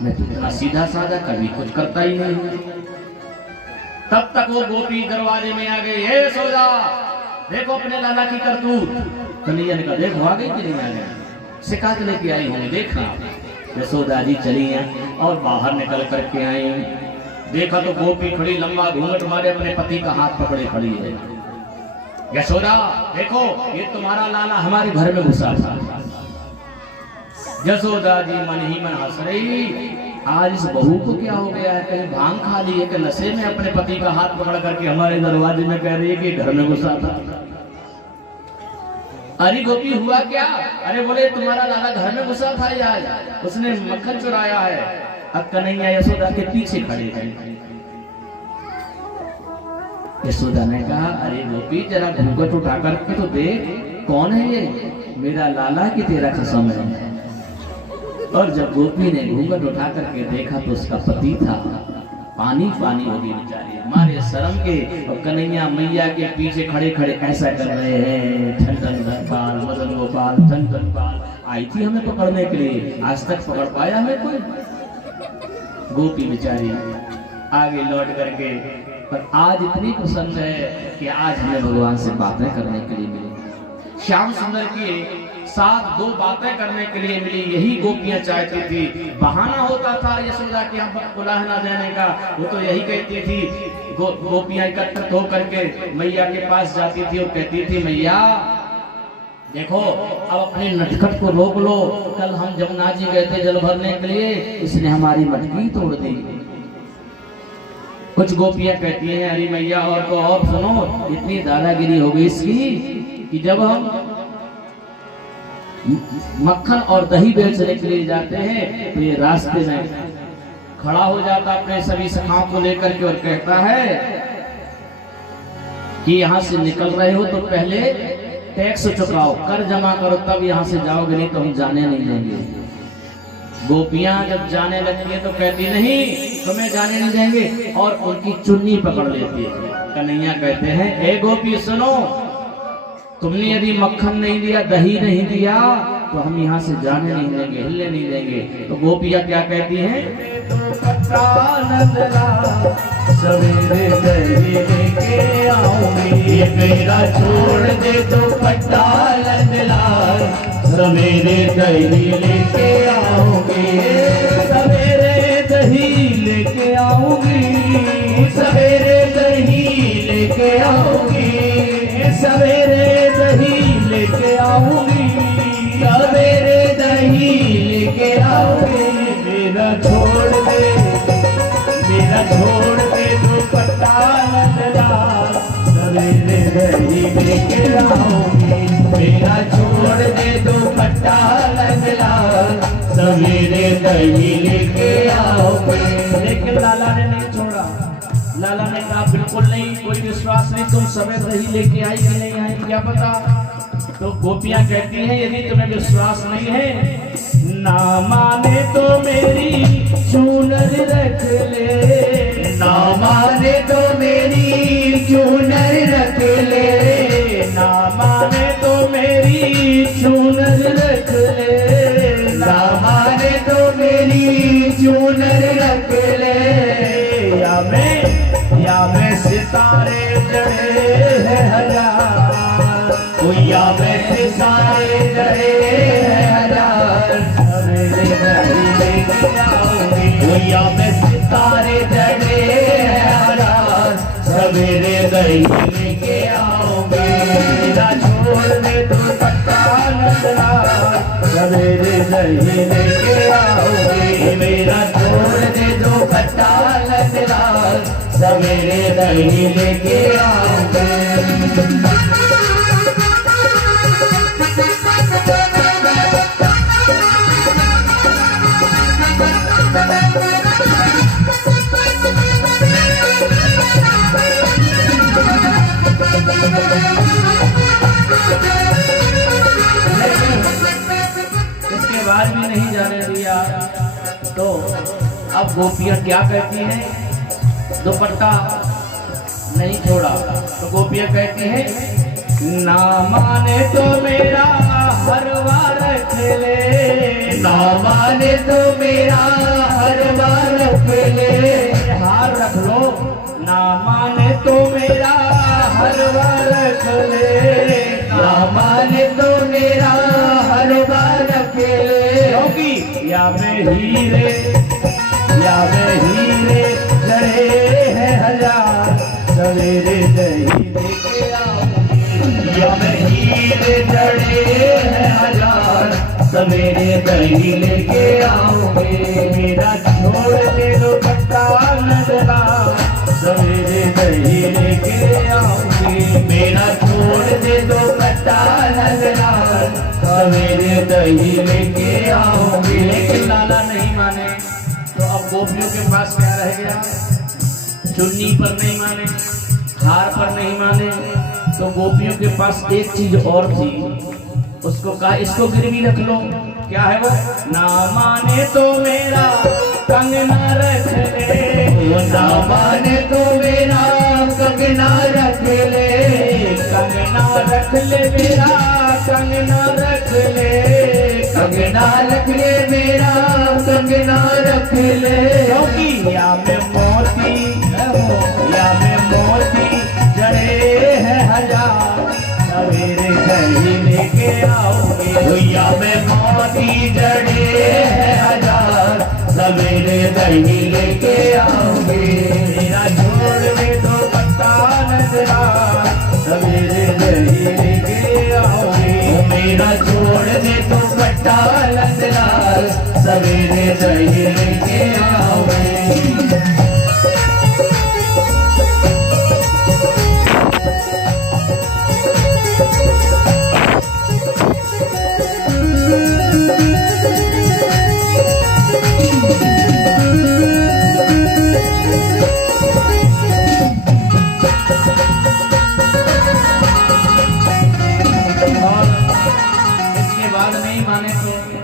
मैं तो इतना सीधा साधा कभी कुछ करता ही नहीं। तब तक वो गोपी दरवाजे में आ गई। हे यशोदा देखो अपने लाला की करतूत। कन्हैया ने कहा देखो आ गई कि नहीं आ गई, शिकायत लेके आई हूँ देखना। यशोदा जी चली हैं और बाहर निकल करके आई। देखा तो गोपी खड़ी, लंबा घूंघट मारे, अपने पति का हाथ पकड़े खड़ी है। यशोदा देखो ये तुम्हारा लाला हमारे घर में घुसा था। यशोदा जी मन ही मन हंस रही, आज इस बहू को क्या हो गया है, कहीं भांग खा ली है कि नशे में अपने पति का हाथ पकड़ करके हमारे दरवाजे में कह रही है कि घर में घुसा था। अरे गोपी हुआ क्या? अरे बोले तुम्हारा लाला घर में घुसा था आज, उसने मक्खन चुराया है। अब कन्हैया यशोदा के पीछे खड़े थे। यशोदा ने कहा अरे गोपी जरा घूंघट उठा करके तो देख कौन है ये, मेरा लाला की तेरा कसम है। और जब गोपी ने घूंघट उठा करके देखा तो उसका पति था। पानी पानी हो गई बेचारी, हमारे शर्म के। और कन्हैया मैया के पीछे खड़े खड़े ऐसा कर रहे हैं, ठन ठन गोपाल मदन गोपाल ठन ठन गोपाल। आई थी हमें पकड़ने के लिए, आज तक पकड़ पाया हमें कोई? गोपी बेचारी आगे लौट करके, पर आज इतनी प्रसन्न है कि आज हमें भगवान से बातें करने के लिए मिली। श्याम सुंदर के साथ 2 बातें करने के लिए मिली, यही गोपियां चाहती थी। बहाना होता था यशोदा के हम बुला ना देने का, वो तो यही कहती थी। गोपियां एकत्रित होकर के मैया के पास जाती थी और कहती थी मैया देखो अब अपने नटखट को रोक लो, कल हम जमुना जी गए थे जल भरने के लिए, इसने हमारी मटकी तोड़ दी। कुछ गोपियां कहती हैं अरे मैया और तो और सुनो, इतनी दादागिरी हो गई इसकी कि जब हम मक्खन और दही बेचने के लिए जाते हैं तो ये रास्ते में खड़ा हो जाता अपने सभी सखाओं को लेकर के और कहता है कि यहाँ से निकल रहे हो तो पहले टैक्स चुकाओ, कर जमा करो, तब यहाँ से जाओगे, नहीं तो हम जाने नहीं देंगे। गोपियां जब जाने लगती है तो कहती नहीं तुम्हें जाने नहीं देंगे, और उनकी चुन्नी पकड़ लेती है। कन्हैया कहते हैं ए गोपी सुनो, तुमने यदि मक्खन नहीं दिया, दही नहीं दिया तो हम यहाँ से जाने नहीं देंगे, हिलने नहीं देंगे। तो गोपियां क्या कहती हैं? दुपट्टा नंदलाल सवेरे दही लेके आऊंगी। मेरा छोड़ दे दुपट्टा नंदलाल सवेरे दही लेके आऊंगी। सवेरे दही लेके आऊंगी। सवेरे दही लेके आऊंगी। सवेरे दही लेके आऊंगी। सवेरे दही लेके आऊंगी। मेरा छोड़ दे दुपट्टा नंदलाल सवेरे दही लेके आऊंगी। मेरा छोड़ दे दुपट्टा नंदलाल सवेरे दही लेके आऊंगी। लेकिन लाला ने नहीं छोड़ा। लाला ने कहा बिल्कुल नहीं, कोई विश्वास नहीं, तुम सवेरे दही लेके आई कि नहीं आई क्या पता। तो गोपियां कहती हैं यदि तुम्हें विश्वास नहीं है ना माने तो मेरी चूनर रख ले। ना माने तो मेरी चूनर रख ले। ना माने तो मेरी चूनर रख ले। ना माने तो मेरी चूनर रख ले। या मैं सितारे जड़े हैं हजार। या मैं सितारे जड़े हैं हजार सवेरे दही लेके आऊंगी। या मैं सितारे जड़े हैं हजार सवेरे दही लेके आऊंगी। मेरा छोड़ दे दुपट्टा नंदलाल सवेरे दही लेके आऊंगी। मेरा छोड़ दे दुपट्टा नंदलाल सवेरे दही लेके आऊंगी। इसके बाद भी नहीं जाने दिया तो अब गोपियां क्या कहती हैं, दुपट्टा नहीं छोड़ा तो गोपियां कहती हैं ना माने तो मेरा हरवा रख ले। ना माने तो मेरा हरवा रख ले। हार रख लो। ना माने तो मेरा हरवा रख ले। ना माने तो मेरा हरवा रख ले। क्योंकि या मैं हीरे जड़े हैं हजार सवेरे दही लेके आऊंगी। या मैं हीरे जड़े हैं हजार सवेरे दही लेके आऊंगी। मेरा छोड़ दे दुपट्टा नंदलाल सवेरे दही लेके आऊंगी। मेरा छोड़ दे दुपट्टा नंदलाल सवेरे दही लेके आऊंगी। लेकिन लाला नहीं माने तो अब गोपियों के पास क्या रह गया, चुन्नी पर नहीं माने, हार पर नहीं माने तो गोपियों के पास एक चीज और थी। उसको कहा इसको गिरवी रख लो। क्या है वो? ना माने तो मेरा कंगना रख ले। ना माने तो मेरा कंगना रख ले। कंगना रख ले मेरा कंगना रख ले। कंगना रख ले मेरा कंगना रख ले। क्योंकि या में मोती जड़े हैं हजार सवेरे दही लेके आऊंगी। या में मोती जड़े हैं हजार सवेरे दही लेके आऊंगी। मेरा छोड़ दे दुपट्टा नंदलाल सवेरे दही लेके आऊंगी। मेरा छोड़ दे दुपट्टा नंदलाल सवेरे दही लेके आऊंगी।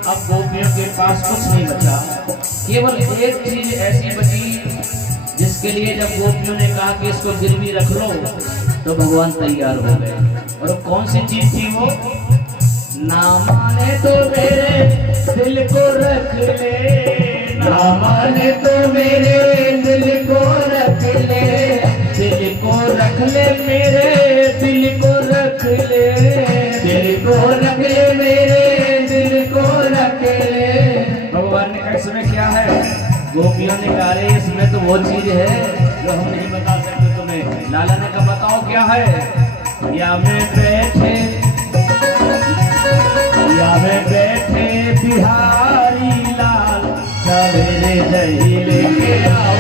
अब गोपियों के पास कुछ नहीं बचा, केवल एक चीज ऐसी बची जिसके लिए जब गोपियों ने कहा कि इसको गिरवी रख लो तो भगवान तैयार हो गए। और कौन सी चीज थी वो? ना माने तो मेरे दिल को रख ले। ना माने तो मेरे दिल को रख ले, दिल को रख ले मेरे दिल को रख ले, दिल को रख ले मेरे दिल को रख ले। भगवान ने कहा इसमें क्या है? गोपियों ने कहा रे इसमें तो वो चीज है जो हम नहीं बता सकते तुम्हें। लाला ने कहा बताओ क्या है? या में बैठे बिहारी लाल सवेरे दही लेके आओ,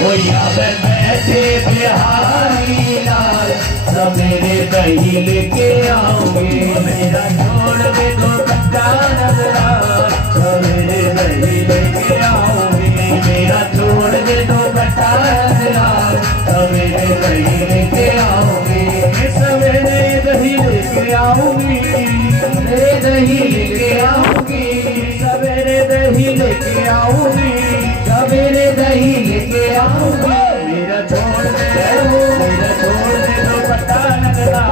ओ या में बैठे बिहारी लाल सवेरे दही लेके आओगे। मेरा छोड़ के दो कच्चा नजरा सवेरे दही लेके आओगे, मेरा छोड़ के दो कच्चा नजरा सवेरे दही लेके आओगे। सवेरे दही लेके आओगी, सवेरे दही लेके आओगी, सवेरे दही लेके आऊंगी, सवेरे दही लेके आऊंगी। मेरा छोड़ दे दो पट्टा नगरा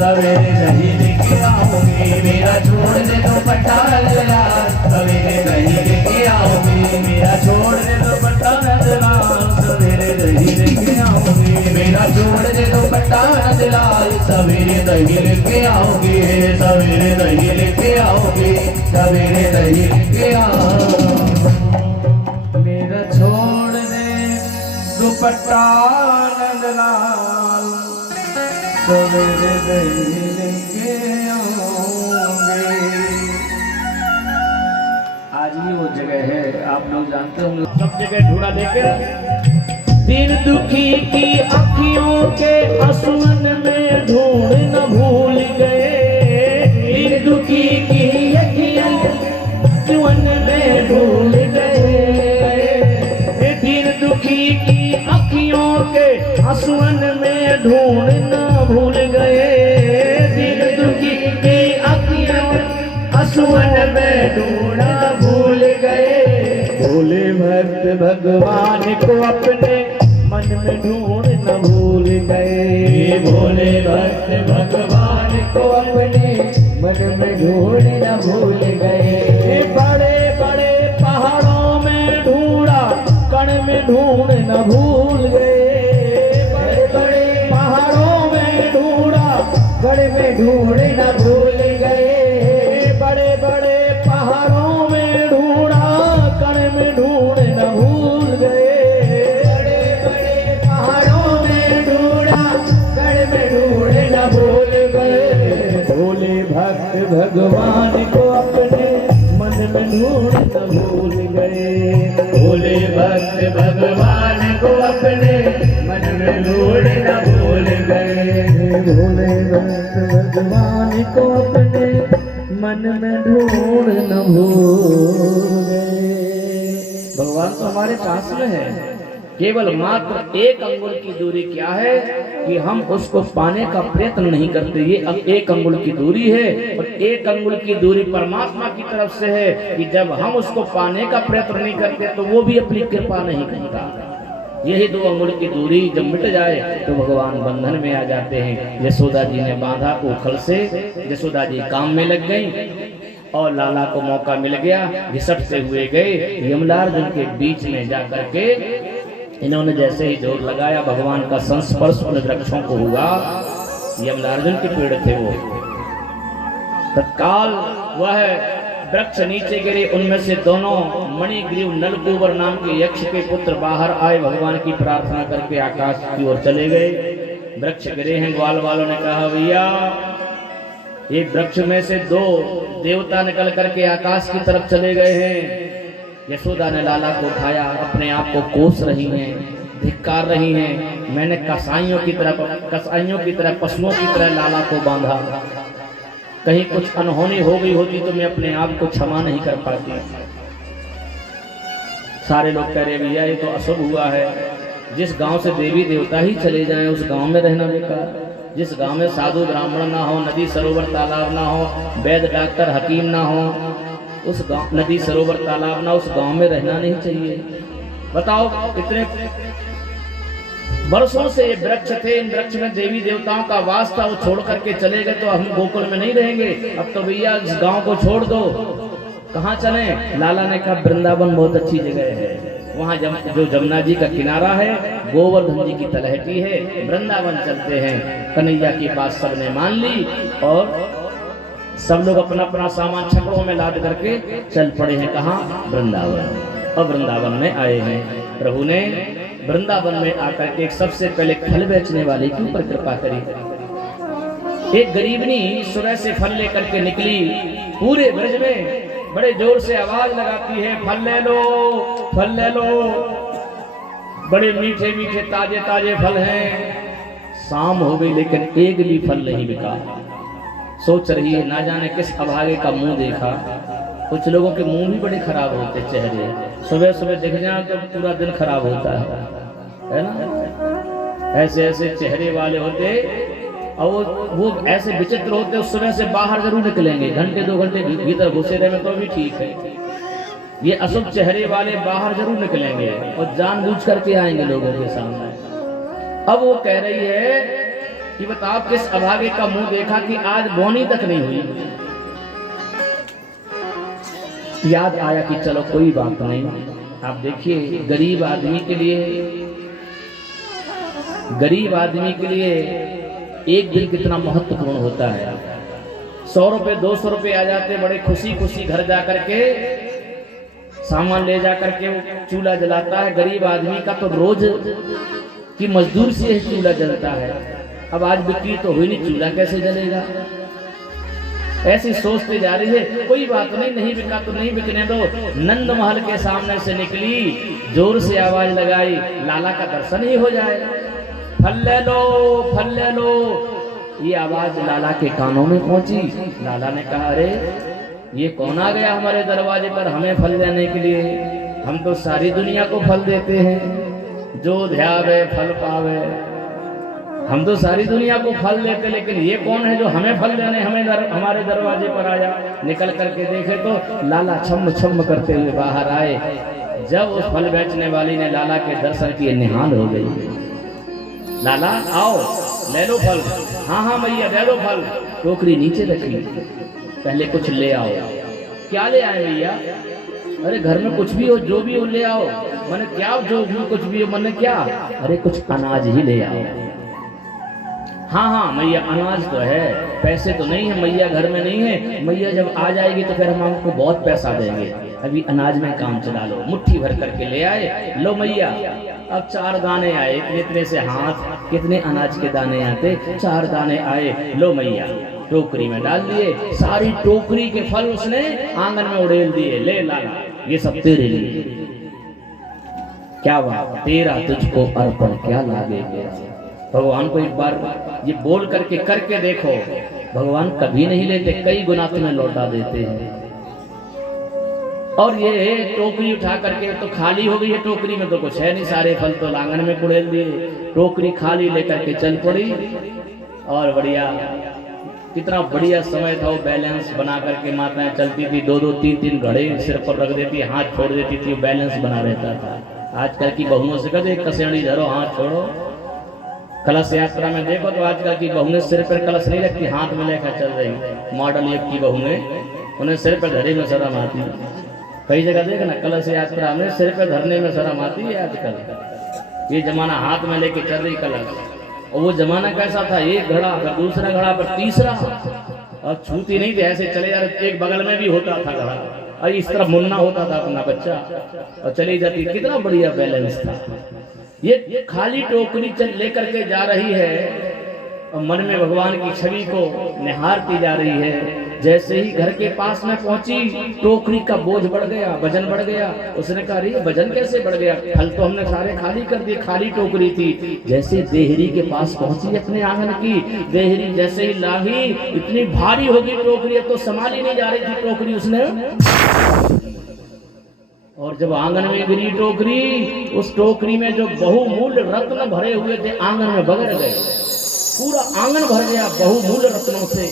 सवेरे दही लेके आऊंगी, मेरा छोड़ दे दो पट्टा नगरा सवेरे दही लेके आऊंगी, मेरा छोड़ दे दो पट्टा नगरा सवेरे दही लेके आऊंगी, मेरा छोड़ दे दो पट्टा नगरा सवेरे दही लेके आऊंगी, सवेरे दही लेके आऊंगी, सवेरे दही लेके आऊंगी। मेरा छोड़ दे दुपट्टा नंदलाल सवेरे दही लेके आऊंगी। आज भी वो जगह है, आप लोग जानते होंगे, सब जगह ढूंढा लेके दिन दुखी की अखियों के आंसुओं में ढूंढ न भूल गए, दिन दुखी की अखियों में ढूंढ गए, दिन दुखी की अखियों के आंसुओं में ढूंढ न भूल गए, दिन दुखी की अखियों आंसुओं में ढूंढ न भूल गए। भोले भक्त भगवान को अपने मन में ढूंढ न भूल गए, भोले भक्त भगवान को अपने मन में ढूंढ न भूल गए। बड़े बड़े पहाड़ों में ढूंढा कण में ढूंढ न भूल गए, बड़े बड़े पहाड़ों में ढूंढा कण में ढूंढ न भूल गए, बड़े बड़े पहाड़ों में ढूंढा कण में ढूंढ न भूल गए, भोले भक्त भगवान को अपने मन में ढूंढ न भूल गए, भोले भक्त भगवान को अपने मन में ढूंढ न भूल गए, भोले भक्त भगवान को अपने मन में ढूंढ न भूल गए। भगवान तो हमारे पास में है, केवल मात्र एक अंगुल की दूरी क्या है कि हम उसको पाने का प्रयत्न नहीं करते। ये अब एक अंगुल की दूरी है और एक अंगुल की दूरी परमात्मा की तरफ से है कि जब हम उसको पाने का प्रयत्न नहीं करते तो वो भी अपनी कृपा नहीं करता। यही 2 अंगुल की दूरी जब मिट जाए तो भगवान बंधन में आ जाते हैं। यशोदा जी ने बांधा उखल से, यशोदा जी काम में लग गई और लाला को मौका मिल गया, घिसटते हुए गए यमलार्जुन के बीच में जा करके इन्होंने जैसे ही जोर लगाया भगवान का संस्पर्श उन वृक्षों को हुआ। यमलार्जुन के पेड़ थे वो, तत्काल वह वृक्ष नीचे गिरे, उनमें से दोनों मणिग्रीव नलकूबर नाम के यक्ष के पुत्र बाहर आए, भगवान की प्रार्थना करके आकाश की ओर चले गए। वृक्ष गिरे हैं, ग्वाल वालों ने कहा भैया एक वृक्ष में से 2 देवता निकल करके आकाश की तरफ चले गए हैं। यशोदा ने लाला को उठाया, अपने आप को कोस रही हैं, धिक्कार रही हैं। मैंने कसाईयों की तरह पशुओं की तरह लाला को बांधा, कहीं कुछ अनहोनी हो गई होती तो मैं अपने आप को क्षमा नहीं कर पाती। सारे लोग कह रहे भैया ये तो अशुभ हुआ है, जिस गांव से देवी देवता ही चले जाएं उस गांव में रहना बेकार, जिस गांव में साधु ब्राह्मण ना हो, नदी सरोवर तालाब ना हो, वैद्य डॉक्टर हकीम ना हो, उस गांव नदी सरोवर तालाब ना, उस गांव में रहना नहीं चाहिए। बताओ इतने वर्षों से ये वृक्ष थे, इन वृक्ष में देवी देवताओं का वास था, वो छोड़ करके चले गए तो हम गोकुल में नहीं रहेंगे। अब तो भैया इस गांव को छोड़ दो। कहाँ चलें? लाला ने कहा वृंदावन बहुत अच्छी जगह है, वहाँ जो जमुना जी का किनारा है, गोवर्धन जी की तलहटी है, वृंदावन चलते हैं। कन्हैया की बात सबने मान ली और सब लोग अपना अपना सामान छकड़ों में लाद करके चल पड़े हैं। कहाँ? वृंदावन। और वृंदावन में आए हैं। प्रभु ने वृंदावन में आकर के सबसे पहले फल बेचने वाले के ऊपर कृपा करी। एक गरीबनी सुबह से फल लेकर के निकली, पूरे ब्रज में बड़े जोर से आवाज लगाती है, फल ले लो, फल ले लो, बड़े मीठे मीठे ताजे ताजे फल हैं। शाम हो गई लेकिन एक भी फल नहीं बिका। सोच रही है ना जाने किस अभागे का मुंह देखा। कुछ लोगों के मुंह भी बड़े खराब होते चेहरे, सुबह सुबह दिख जाए तो पूरा दिन खराब होता है ना। ऐसे ऐसे चेहरे वाले होते और वो ऐसे विचित्र होते, उस समय से बाहर जरूर निकलेंगे, घंटे 2 घंटे भीतर घुसे रहे तो भी ठीक है। ये अशुभ चेहरे वाले बाहर जरूर निकलेंगे और जानबूझ करके आएंगे लोगों के सामने। अब वो कह रही है कि बताओ किस अभागे का मुंह देखा कि आज बोनी तक नहीं हुई। याद आया कि चलो कोई बात नहीं। आप देखिए गरीब आदमी के लिए एक दिन कितना महत्वपूर्ण होता है। 100 रुपए 200 रुपए आ जाते, बड़े खुशी खुशी घर जा करके सामान ले जा करके वो चूल्हा जलाता है। गरीब आदमी का तो रोज की मजदूर से चूल्हा जलता है। अब आज बिक्री तो हुई नहीं, चूल्हा कैसे जलेगा? ऐसी सोचते जा रही है। कोई बात नहीं, नहीं बिका तो नहीं बिकने दो। नंद महल के सामने से निकली, जोर से आवाज लगाई, लाला का दर्शन ही हो जाए, फल ले लो, फल ले लो। ये आवाज लाला के कानों में पहुंची। लाला ने कहा, अरे ये कौन आ गया हमारे दरवाजे पर हमें फल देने के लिए? हम तो सारी दुनिया को फल देते हैं, जो ध्यावे फल पावे। हम तो सारी दुनिया को फल देते, लेकिन ये कौन है जो हमें फल देने हमारे दरवाजे पर आया? निकल करके देखे तो लाला छम छम करते हुए बाहर आए। जब उस फल बेचने वाली ने लाला के दर्शन किए, निहाल हो गई। लाला आओ, ले लो फल। हाँ हाँ मैया दे दो फल। टोकरी नीचे रखी, पहले कुछ ले आओ। क्या ले आए भैया? अरे घर में कुछ भी हो, जो भी हो ले आओ। मैंने क्या जो भी कुछ भी हो? मैंने क्या? अरे कुछ अनाज ही ले आओ। हाँ हाँ मैया अनाज तो है, पैसे तो नहीं है मैया, घर में नहीं है। मैया जब आ जाएगी तो फिर हम आपको बहुत पैसा देंगे, अभी अनाज में काम चला लो। मुट्ठी भर करके ले आए। लो मैया। अब 4 दाने आए, इतने से हाथ कितने अनाज के दाने आते? 4 दाने आए। लो मैया, टोकरी में डाल दिए। सारी टोकरी के फल उसने आंगन में उड़ेल दिए। ले लाला, ये सब तेरे लिए। क्या बात, तेरा तुझको अर्पण क्या लागे। भगवान को एक बार ये बोल करके देखो, भगवान कभी नहीं लेते, कई गुना तुम्हें लौटा देते हैं। और ये टोकरी उठा करके तो खाली हो गई है, टोकरी में तो कुछ है नहीं, सारे फल तो आंगन में कुड़ेल दिए। टोकरी खाली लेकर के चल पड़ी। और बढ़िया, कितना बढ़िया समय था वो। बैलेंस बना करके माताएं चलती थी, 2-2 3-3 घड़े सिर पर रख देती, हाथ छोड़ देती थी, बैलेंस बना रहता था। आजकल की बहुओं से कहते कसेड़ी धरो, हाथ छोड़ो। कलश यात्रा में देखो तो आजकल की बहुएं सिर पर कलश नहीं रखती, हाथ में लेकर चल रही। मॉडल युग की बहुएं, उन्हें सिर पर धरे में शर्म आती। कई जगह देखना कलश यात्रा में सिर पर धरने में शर्म आती है आजकल। ये जमाना हाथ में लेके चल रही कलश। और वो जमाना कैसा था, एक घड़ा फिर दूसरा घड़ा पर तीसरा, और छूती नहीं थी, ऐसे चले जा रहे। एक बगल में भी होता था घड़ा, और इस तरह मुन्ना होता था अपना बच्चा और चली जाती। कितना बढ़िया बैलेंस था। ये खाली टोकरी चल लेकर के जा रही है और मन में भगवान की छवि को निहारती जा रही है। जैसे ही घर के पास में पहुंची, टोकरी का बोझ बढ़ गया, वजन बढ़ गया। उसने कहा, अरे वजन कैसे बढ़ गया? फल तो हमने सारे खाली कर दिए, खाली टोकरी थी। जैसे देहरी के पास पहुंची अपने आंगन की, देहरी जैसे ही लाही, इतनी भारी होगी टोकरी, अब तो संभाली नहीं जा रही थी टोकरी। उसने और जब आंगन में गिरी टोकरी, उस टोकरी में जो बहुमूल्य रत्न भरे हुए थे आंगन में बगड़ गए। पूरा आंगन भर गया बहुमूल्य रत्नों से।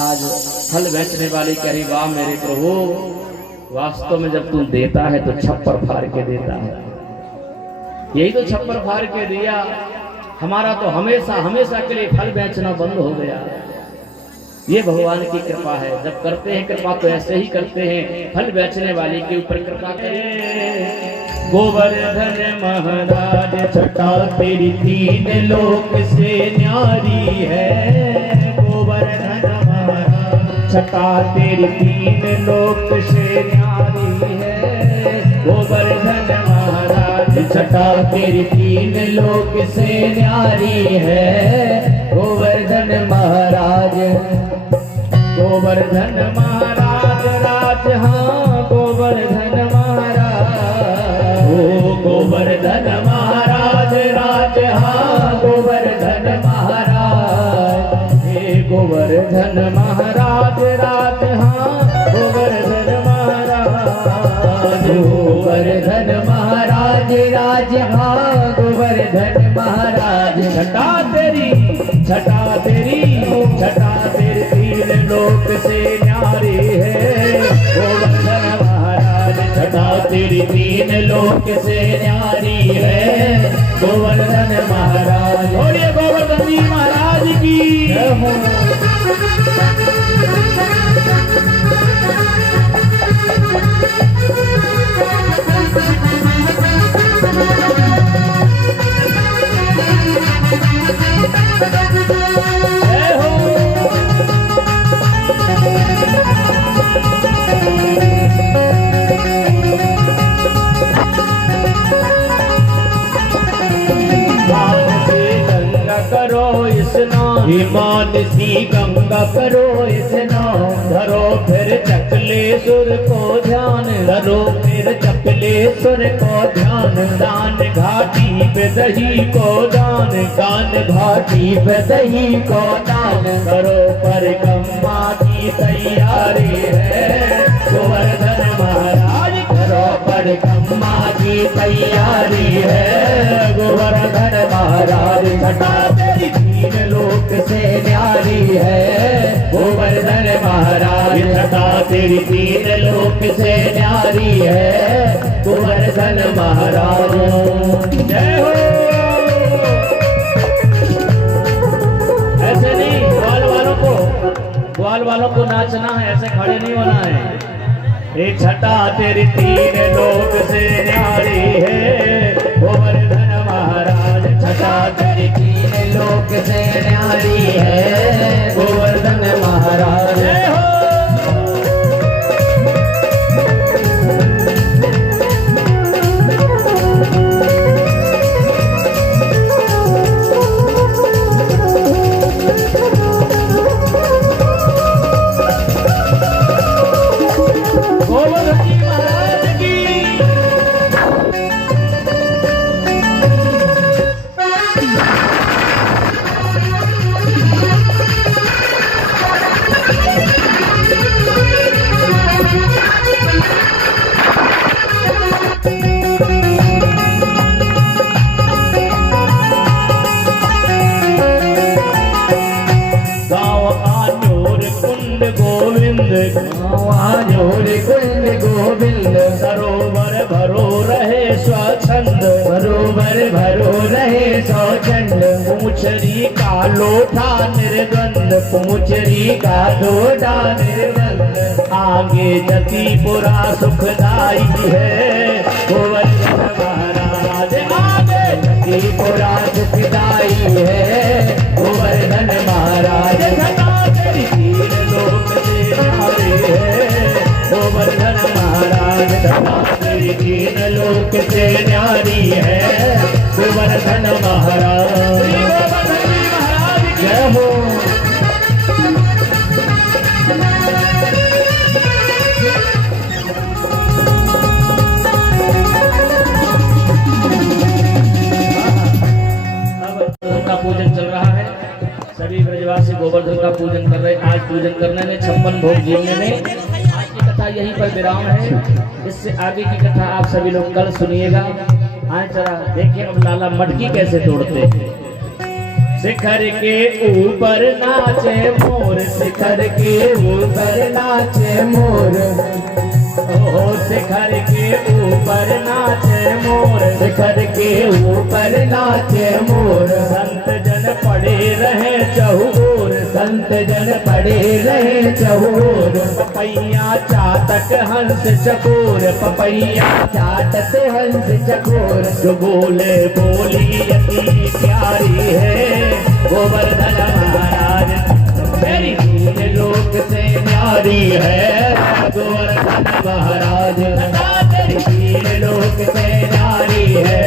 आज फल बेचने वाली कह रही, वाह मेरे प्रभु, वास्तव में जब तू देता है तो छप्पर फाड़ के देता है। यही तो छप्पर फाड़ के दिया। हमारा तो हमेशा हमेशा के लिए फल बेचना बंद हो गया। ये भगवान की कृपा है। जब करते हैं कृपा तो ऐसे ही करते हैं, फल बेचने वाले के ऊपर कृपा करें। गोवर्धन महाराज छटा तेरी तीन लोक से न्यारी है। गोवर्धन महाराज छटा तेरी तीन लोक से न्यारी है। गोवर्धन महाराज छटा तेरी तीन लोक से न्यारी है। गोवर्धन महाराज गोवर्धन महाराज राज, हाँ गोवर्धन महाराज। ओ गोवर्धन महाराज राज, हाँ गोवर्धन महाराज। हे गोवर्धन महाराज राज, हाँ गोवर्धन महाराज। गोवर्धन महाराज राज, हाँ गोवर्धन महाराज। छटा तेरी तीन लोक से न्यारी है। गोवर्धन महाराज छटा तेरी तीन लोक से न्यारी है। गोवर्धन महाराज, बोलिए गोवर्धन जी महाराज की जय हो। मानसी गंगा करो स्नान। धरो फिर चकलेश्वर को ध्यान, धरो फिर चकलेश्वर को ध्यान। दान घाटी पे दही को दान, दान घाटी पे दही को दान। करो परिक्रमा की तैयारी है। गोवर्धन महाराज करो परिक्रमा की तैयारी है। गोवर्धन महाराज छटा तेरी तीन लोक से न्यारी है। गोवर्धन महाराज छटा तेरी तीन लोक से न्यारी है। गोवर्धन महाराज जय हो। ऐसे नहीं, ग्वाल वालों को नाचना है, ऐसे खड़े नहीं होना है। ये छटा तेरी तीन लोक से न्यारी है। गोवर्धन महाराज छटा तेरी तीन लोक से न्यारी है। गोवर्धन महाराज जय हो। गोविंद सरोवर भरो रहे स्वच्छंद, सरोवर भरो रहे स्वच्छंद। पूछरी का लोटा निर्गंध, पूछरी का लोटा निर्गंध। आगे जतिपुरा सुखदाई है। गोवर्धन महाराज आगे जतिपुरा सुखदाई है। गोवर्धन महाराज तेरी तीन लोक से न्यारी है। गोवर्धन महाराज तेरी तीन लोक से न्यारी है। गोवर्धन महाराज जय हो। का पूजन चल रहा है, सभी ब्रजवासी गोवर्धन का पूजन कर रहे हैं। आज पूजन करने में 56 भोग जीवने में आज की कथा यहीं पर विराम है। इससे आगे की कथा आप सभी लोग कल सुनिएगा। आज जरा देखिए अब लाला मटकी कैसे तोड़ते हैं। शिखर के ऊपर नाचे मोर, शिखर के ऊपर नाचे मोर। ओ शिखर के ऊपर नाचे मोर, शिखर के ऊपर नाचे मोर। संत जन पड़े रहे चहुओर, संत संत जन पड़े रहे चहोर, पपैया चाटक हंस चकोर, पपैया चाटक हंस चकोर। जो बोले बोली अति प्यारी है, गोवर्धन महाराज मेरी तीन लोक से न्यारी है, गोवर्धन महाराज मेरी तीन लोक से न्यारी है,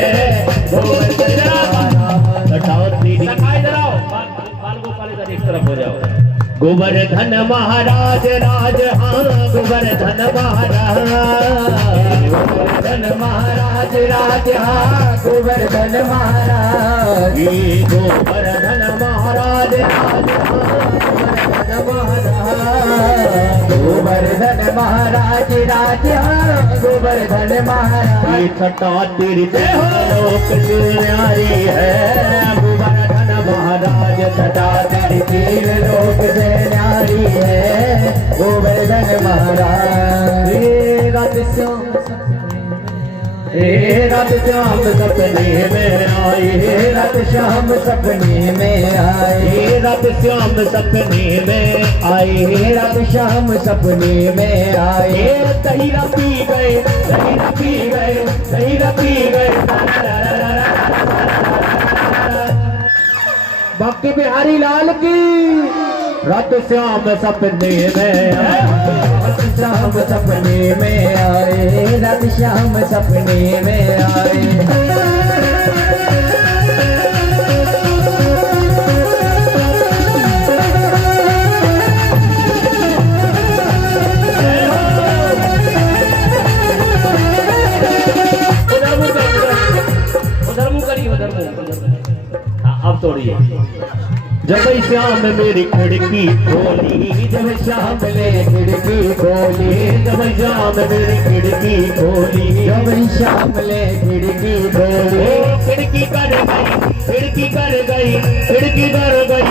गोवर्धन महाराज। सखाई जराओ, बाल गोपाल इधर एक तरफ हो जाओ। गोवर्धन महाराज राज, हाँ गोवर्धन महाराज, गोवर्धन महाराज राज, हाँ गोवर्धन महाराज, गोवर्धन महाराज राज, हाँ गोवर्धन महाराज राज, हाँ गोवर्धन महाराज। छठा तीर्थ लोक से न्यारी है, गोवर्धन महाराज छठा तीर्थ लोक से न्यारी है, गोवर्धन महाराज। रात श्याम सपने में आए, रात श्याम सपने में आए, रात श्याम सपने में आए, रात श्याम सपने में आए। दहीरा पी गए, दहीरा पी गए, दहीरा पी गए, बाकी बिहारी लाल की। रात श्याम सपने में आए, रात श्याम सपने में आए, रात श्याम सपने में आए। अब तोड़िए। जब श्याम मेरी खिड़की खोली, जब श्याम ने खिड़की खोली, जब श्याम मेरी खिड़की खोली, जब श्याम ने खिड़की खोली। खिड़की कर गई, खिड़की कर गई, खिड़की कर गई।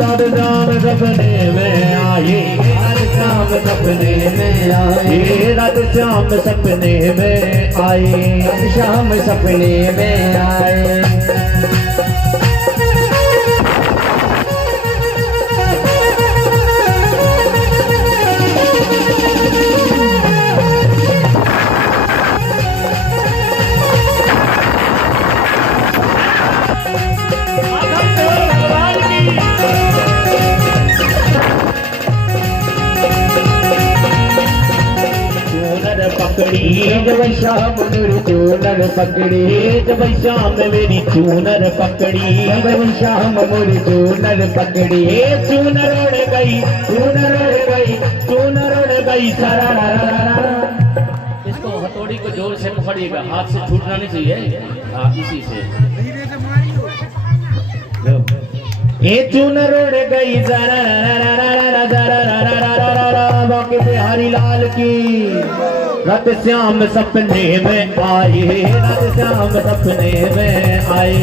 रात श्याम सपने में आए, रात श्याम सपने में आए, रात श्याम सपने में आए, रात श्याम सपने में आए। जब श्याम मेरी चूनर पकड़ी, जब श्याम मेरी चूनर पकड़ी, जब श्याम मेरी चूनर पकड़ी। चूनर उड़ गई, चूनर उड़ गई, चूनर उड़ गई। इसको हथौड़ी को जोर से पकड़िएगा, हाथ से छूटना नहीं चाहिए। हाँ, इसी से ये चूनर उड़ गई। बाकी बिहारी लाल की। रात श्याम सपने में आए, रात श्याम सपने में आए।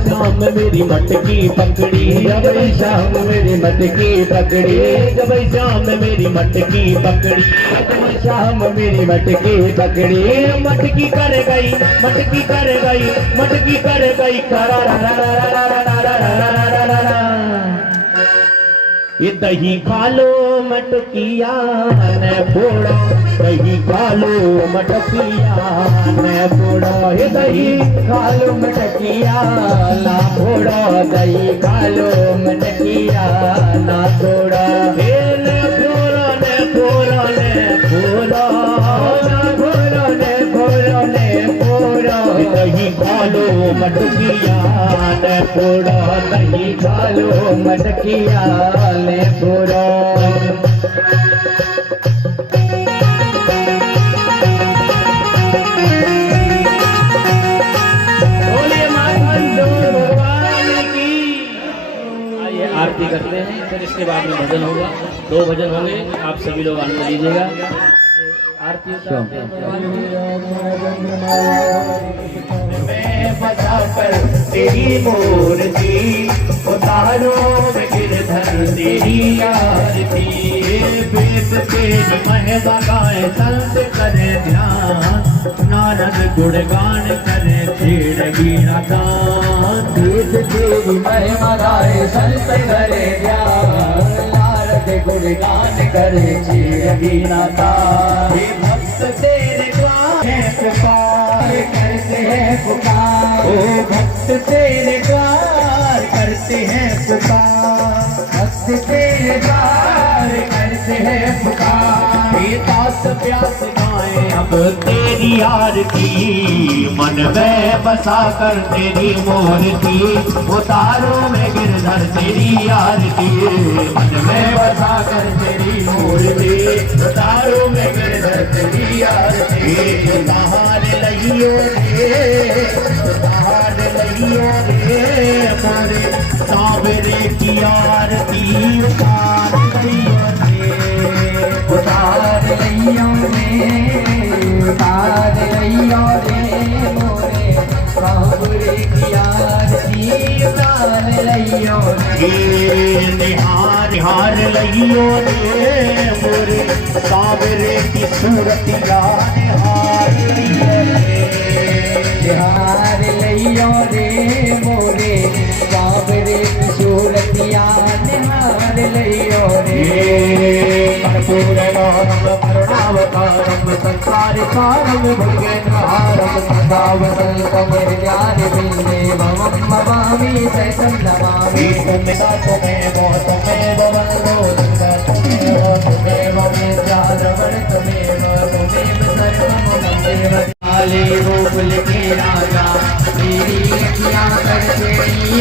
श्याम मेरी मटकी पकड़ी, जब श्याम मेरी मटकी पकड़ी, जब श्याम मेरी मटकी पकड़ी, जब श्याम मेरी मटकी पकड़ी। मटकी कर गई, मटकी कर गई, मटकी कर गई। ये दही खा लो मटकिया न फोड़ो, दही खा लो मटकिया न फोड़ो। ये दही खा लो मटकिया ना फोड़ो, दही खा लो मटकिया ना फोड़ो। न फोड़ो, न फोड़ो, न फोड़ो, न फोड़ो, न फोड़ो, न फोड़ो। दही खा लो मटकिया न फोड़ो, दही खा लो मटकिया न फोड़ो। आरती करते हैं, फिर इसके बाद में भजन होगा। 2 भजन होंगे, आप सभी लोग आनंद लीजिएगा। आरती बसा कर तेरी मूर्ति, उतारों में गिरधर तेरी आरती। वेद तेरी महिमा गाए संत करे ध्यान, नारद गुणगान करे छेड़ वीणा तान। वेद तेरी महिमा गाए संत करे ध्यान, नारद गुणगान करे छेड़ वीणा तान। भक्त तेरे द्वार है पुकार करते हैं पुकार, ओ भक्त तेरे द्वार करते हैं पुकार, भक्त तेरे द्वार करते हैं पुकार। ये दास प्यास गाए अब तेरी आरती, मन में बसा कर तेरी मूर्ति, उतारों में गिरधर तेरी आरती। मन में बसा कर तेरी मूर्ति, उतारों में गिरधर तेरी आरती। उतार लइयो रे, उतार लइयो रे, हमारे सावरे की आरती उतार लइयो रे, उतार लइयो रे, उतार लइयो रे, मोरे सावरे की आरती उतार लइयो रे। निहार हार लइयो रे, मोरे सावरे की सूरतिया निहार लइयो रे, निहार लइयो रे, मोरे सावरे की सूरतिया निहार लइयो रे। कर्पूरगारम करुणावतारम संसारिकारम भुजगेन्द्रहारम सदा वसंतम हृदयारविन्दे भवं भवामि सहितं नमामि। तुम्हें वन्दो दुर्गा तुम्हें द्राद्रवण तुम्हें सर्वं नमदेव। काले गोकुल के राजा तेरी अखियाँ करके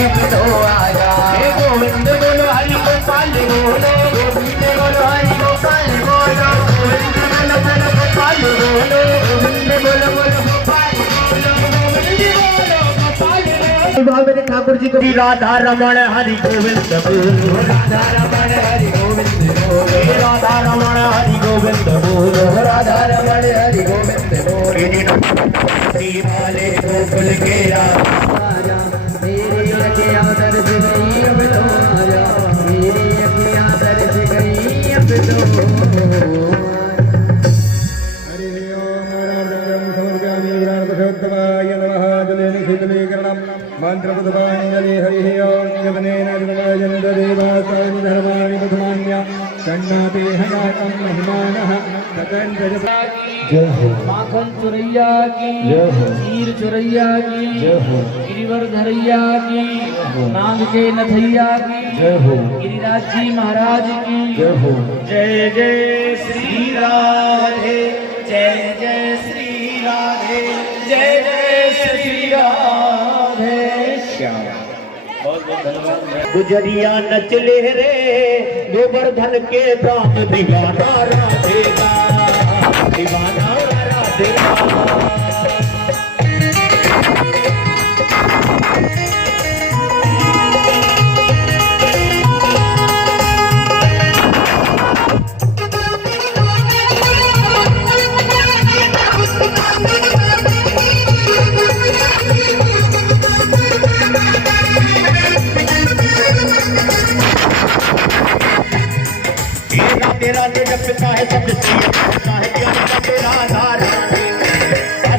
अब तो आजा। हे गोविंद बोलो हरि गोपाल बोलो, गोविंद बोलो हरि गोपाल बोलो, गोविंद बोलो बोलो गोपाल बोलो, गोविंद बोलो बोलो गोपाल बोलो, गोविंद बोलो गोपाल बोलो। मेरे ठाकुर जी को राधा रमण हरि गोविंद बोलो, राधा रमण हरि गोविंद बोलो, राधा रमण हरि गोविंद बोलो, राधा रमण हरि गोविंद बोलो। वाले गोकुल के राजा मेरी अखियाँ दर्द गई अब तो आजा, मेरी अखियाँ दर्द गई अब तो। हरि ओम रामचंद्रम समर्पयामि पुरुषोत्तमाय नमः। जलेन शीतलीकरणं मंत्रपुष्पाञ्जलि हरि ओम। जपनेन जन्मदेवासाय धर्माणि प्रथमान्य सन्नाते हनाकं महिमानः ततन्त्र जय हो। माखन चुरैया की, खीर चुरैया की, गिरिवर धरैया की, नाग के नथैया की, गिरिराज जी महाराज की जय जय श्री राधे, जय जय श्री राधे, जय जय श्री राधे श्याम। बहुत बहुत धन्यवाद। गुजरिया नचले रे गोवर्धन के धाम, दीवाना राधेगा, दीवाना राधेगा। तेरा जपता है सबसे कहता है ज्ञान का तेरा आधार,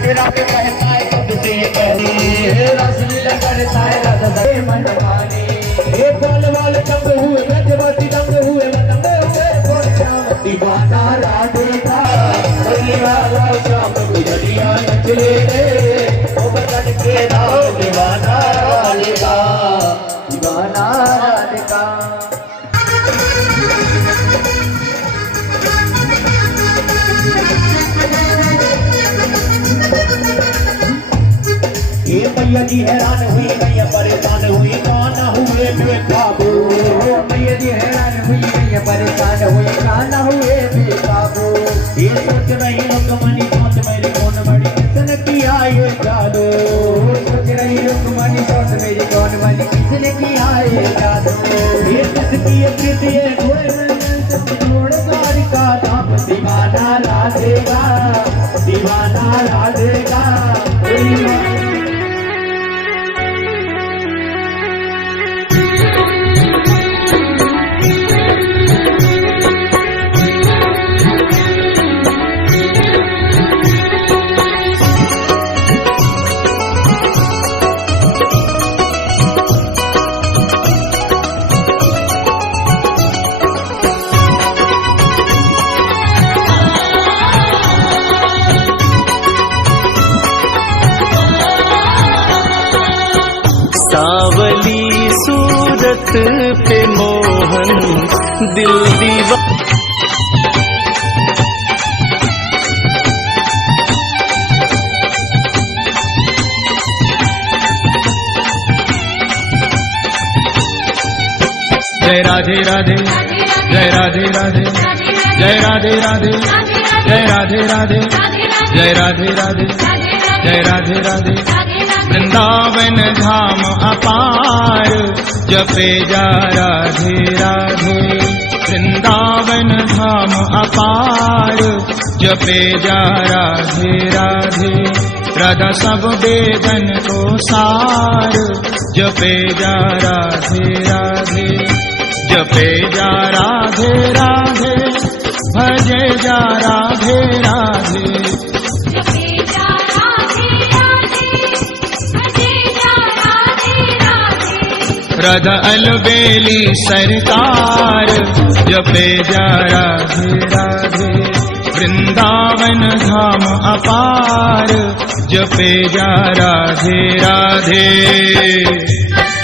तेरा पे कहता है सबसे रसलीला करता है राधा मन माने। ये बोल वाल दंग हुए गजवती दंग हुए दंग हुए दीवाना राधेगा, वाला शाम गुजरिया नचले रे गोवर्धन के धाम, दीवाना राधेगा, दीवाना राधेगा। ये मैया जी हैरान हुई, मैया परेशान हुई, गाना हुए बेकाबू। मैया जी हैरान हुई, मैया परेशान हुई, गाना हुए बेकाबू। ये सोच रही रुक्मणी सोच मेरी कौन बड़ी, किसने किया ये जादू। सोच रही रुक्मणी सोच मेरी कौन बड़ी, किसने किया ये जादू। ये किसकी प्रीति है जोड़ सारी का धाम, दीवाना राधेगा, दीवाना राधेगा। पे मोहन दिल दीवा। जय राधे राधे, जय राधे राधे, जय राधे राधे, जय राधे राधे, जय राधे राधे, जय राधे राधे। वृंदावन धाम अपार जपे जा राधे राधे। वृंदावन धाम अपार जपे जा राधे राधे। राधा सब वेदन को सार जपे जा राधे राधे। जपे जा राधे राधे, भजे जा राधे राधे। जपे जा राधे राधे, भजे जा राधे राधे। राधा अलबेली सरकार जपे जा राधे राधे। वृंदावन धाम अपार जपे जा राधे राधे।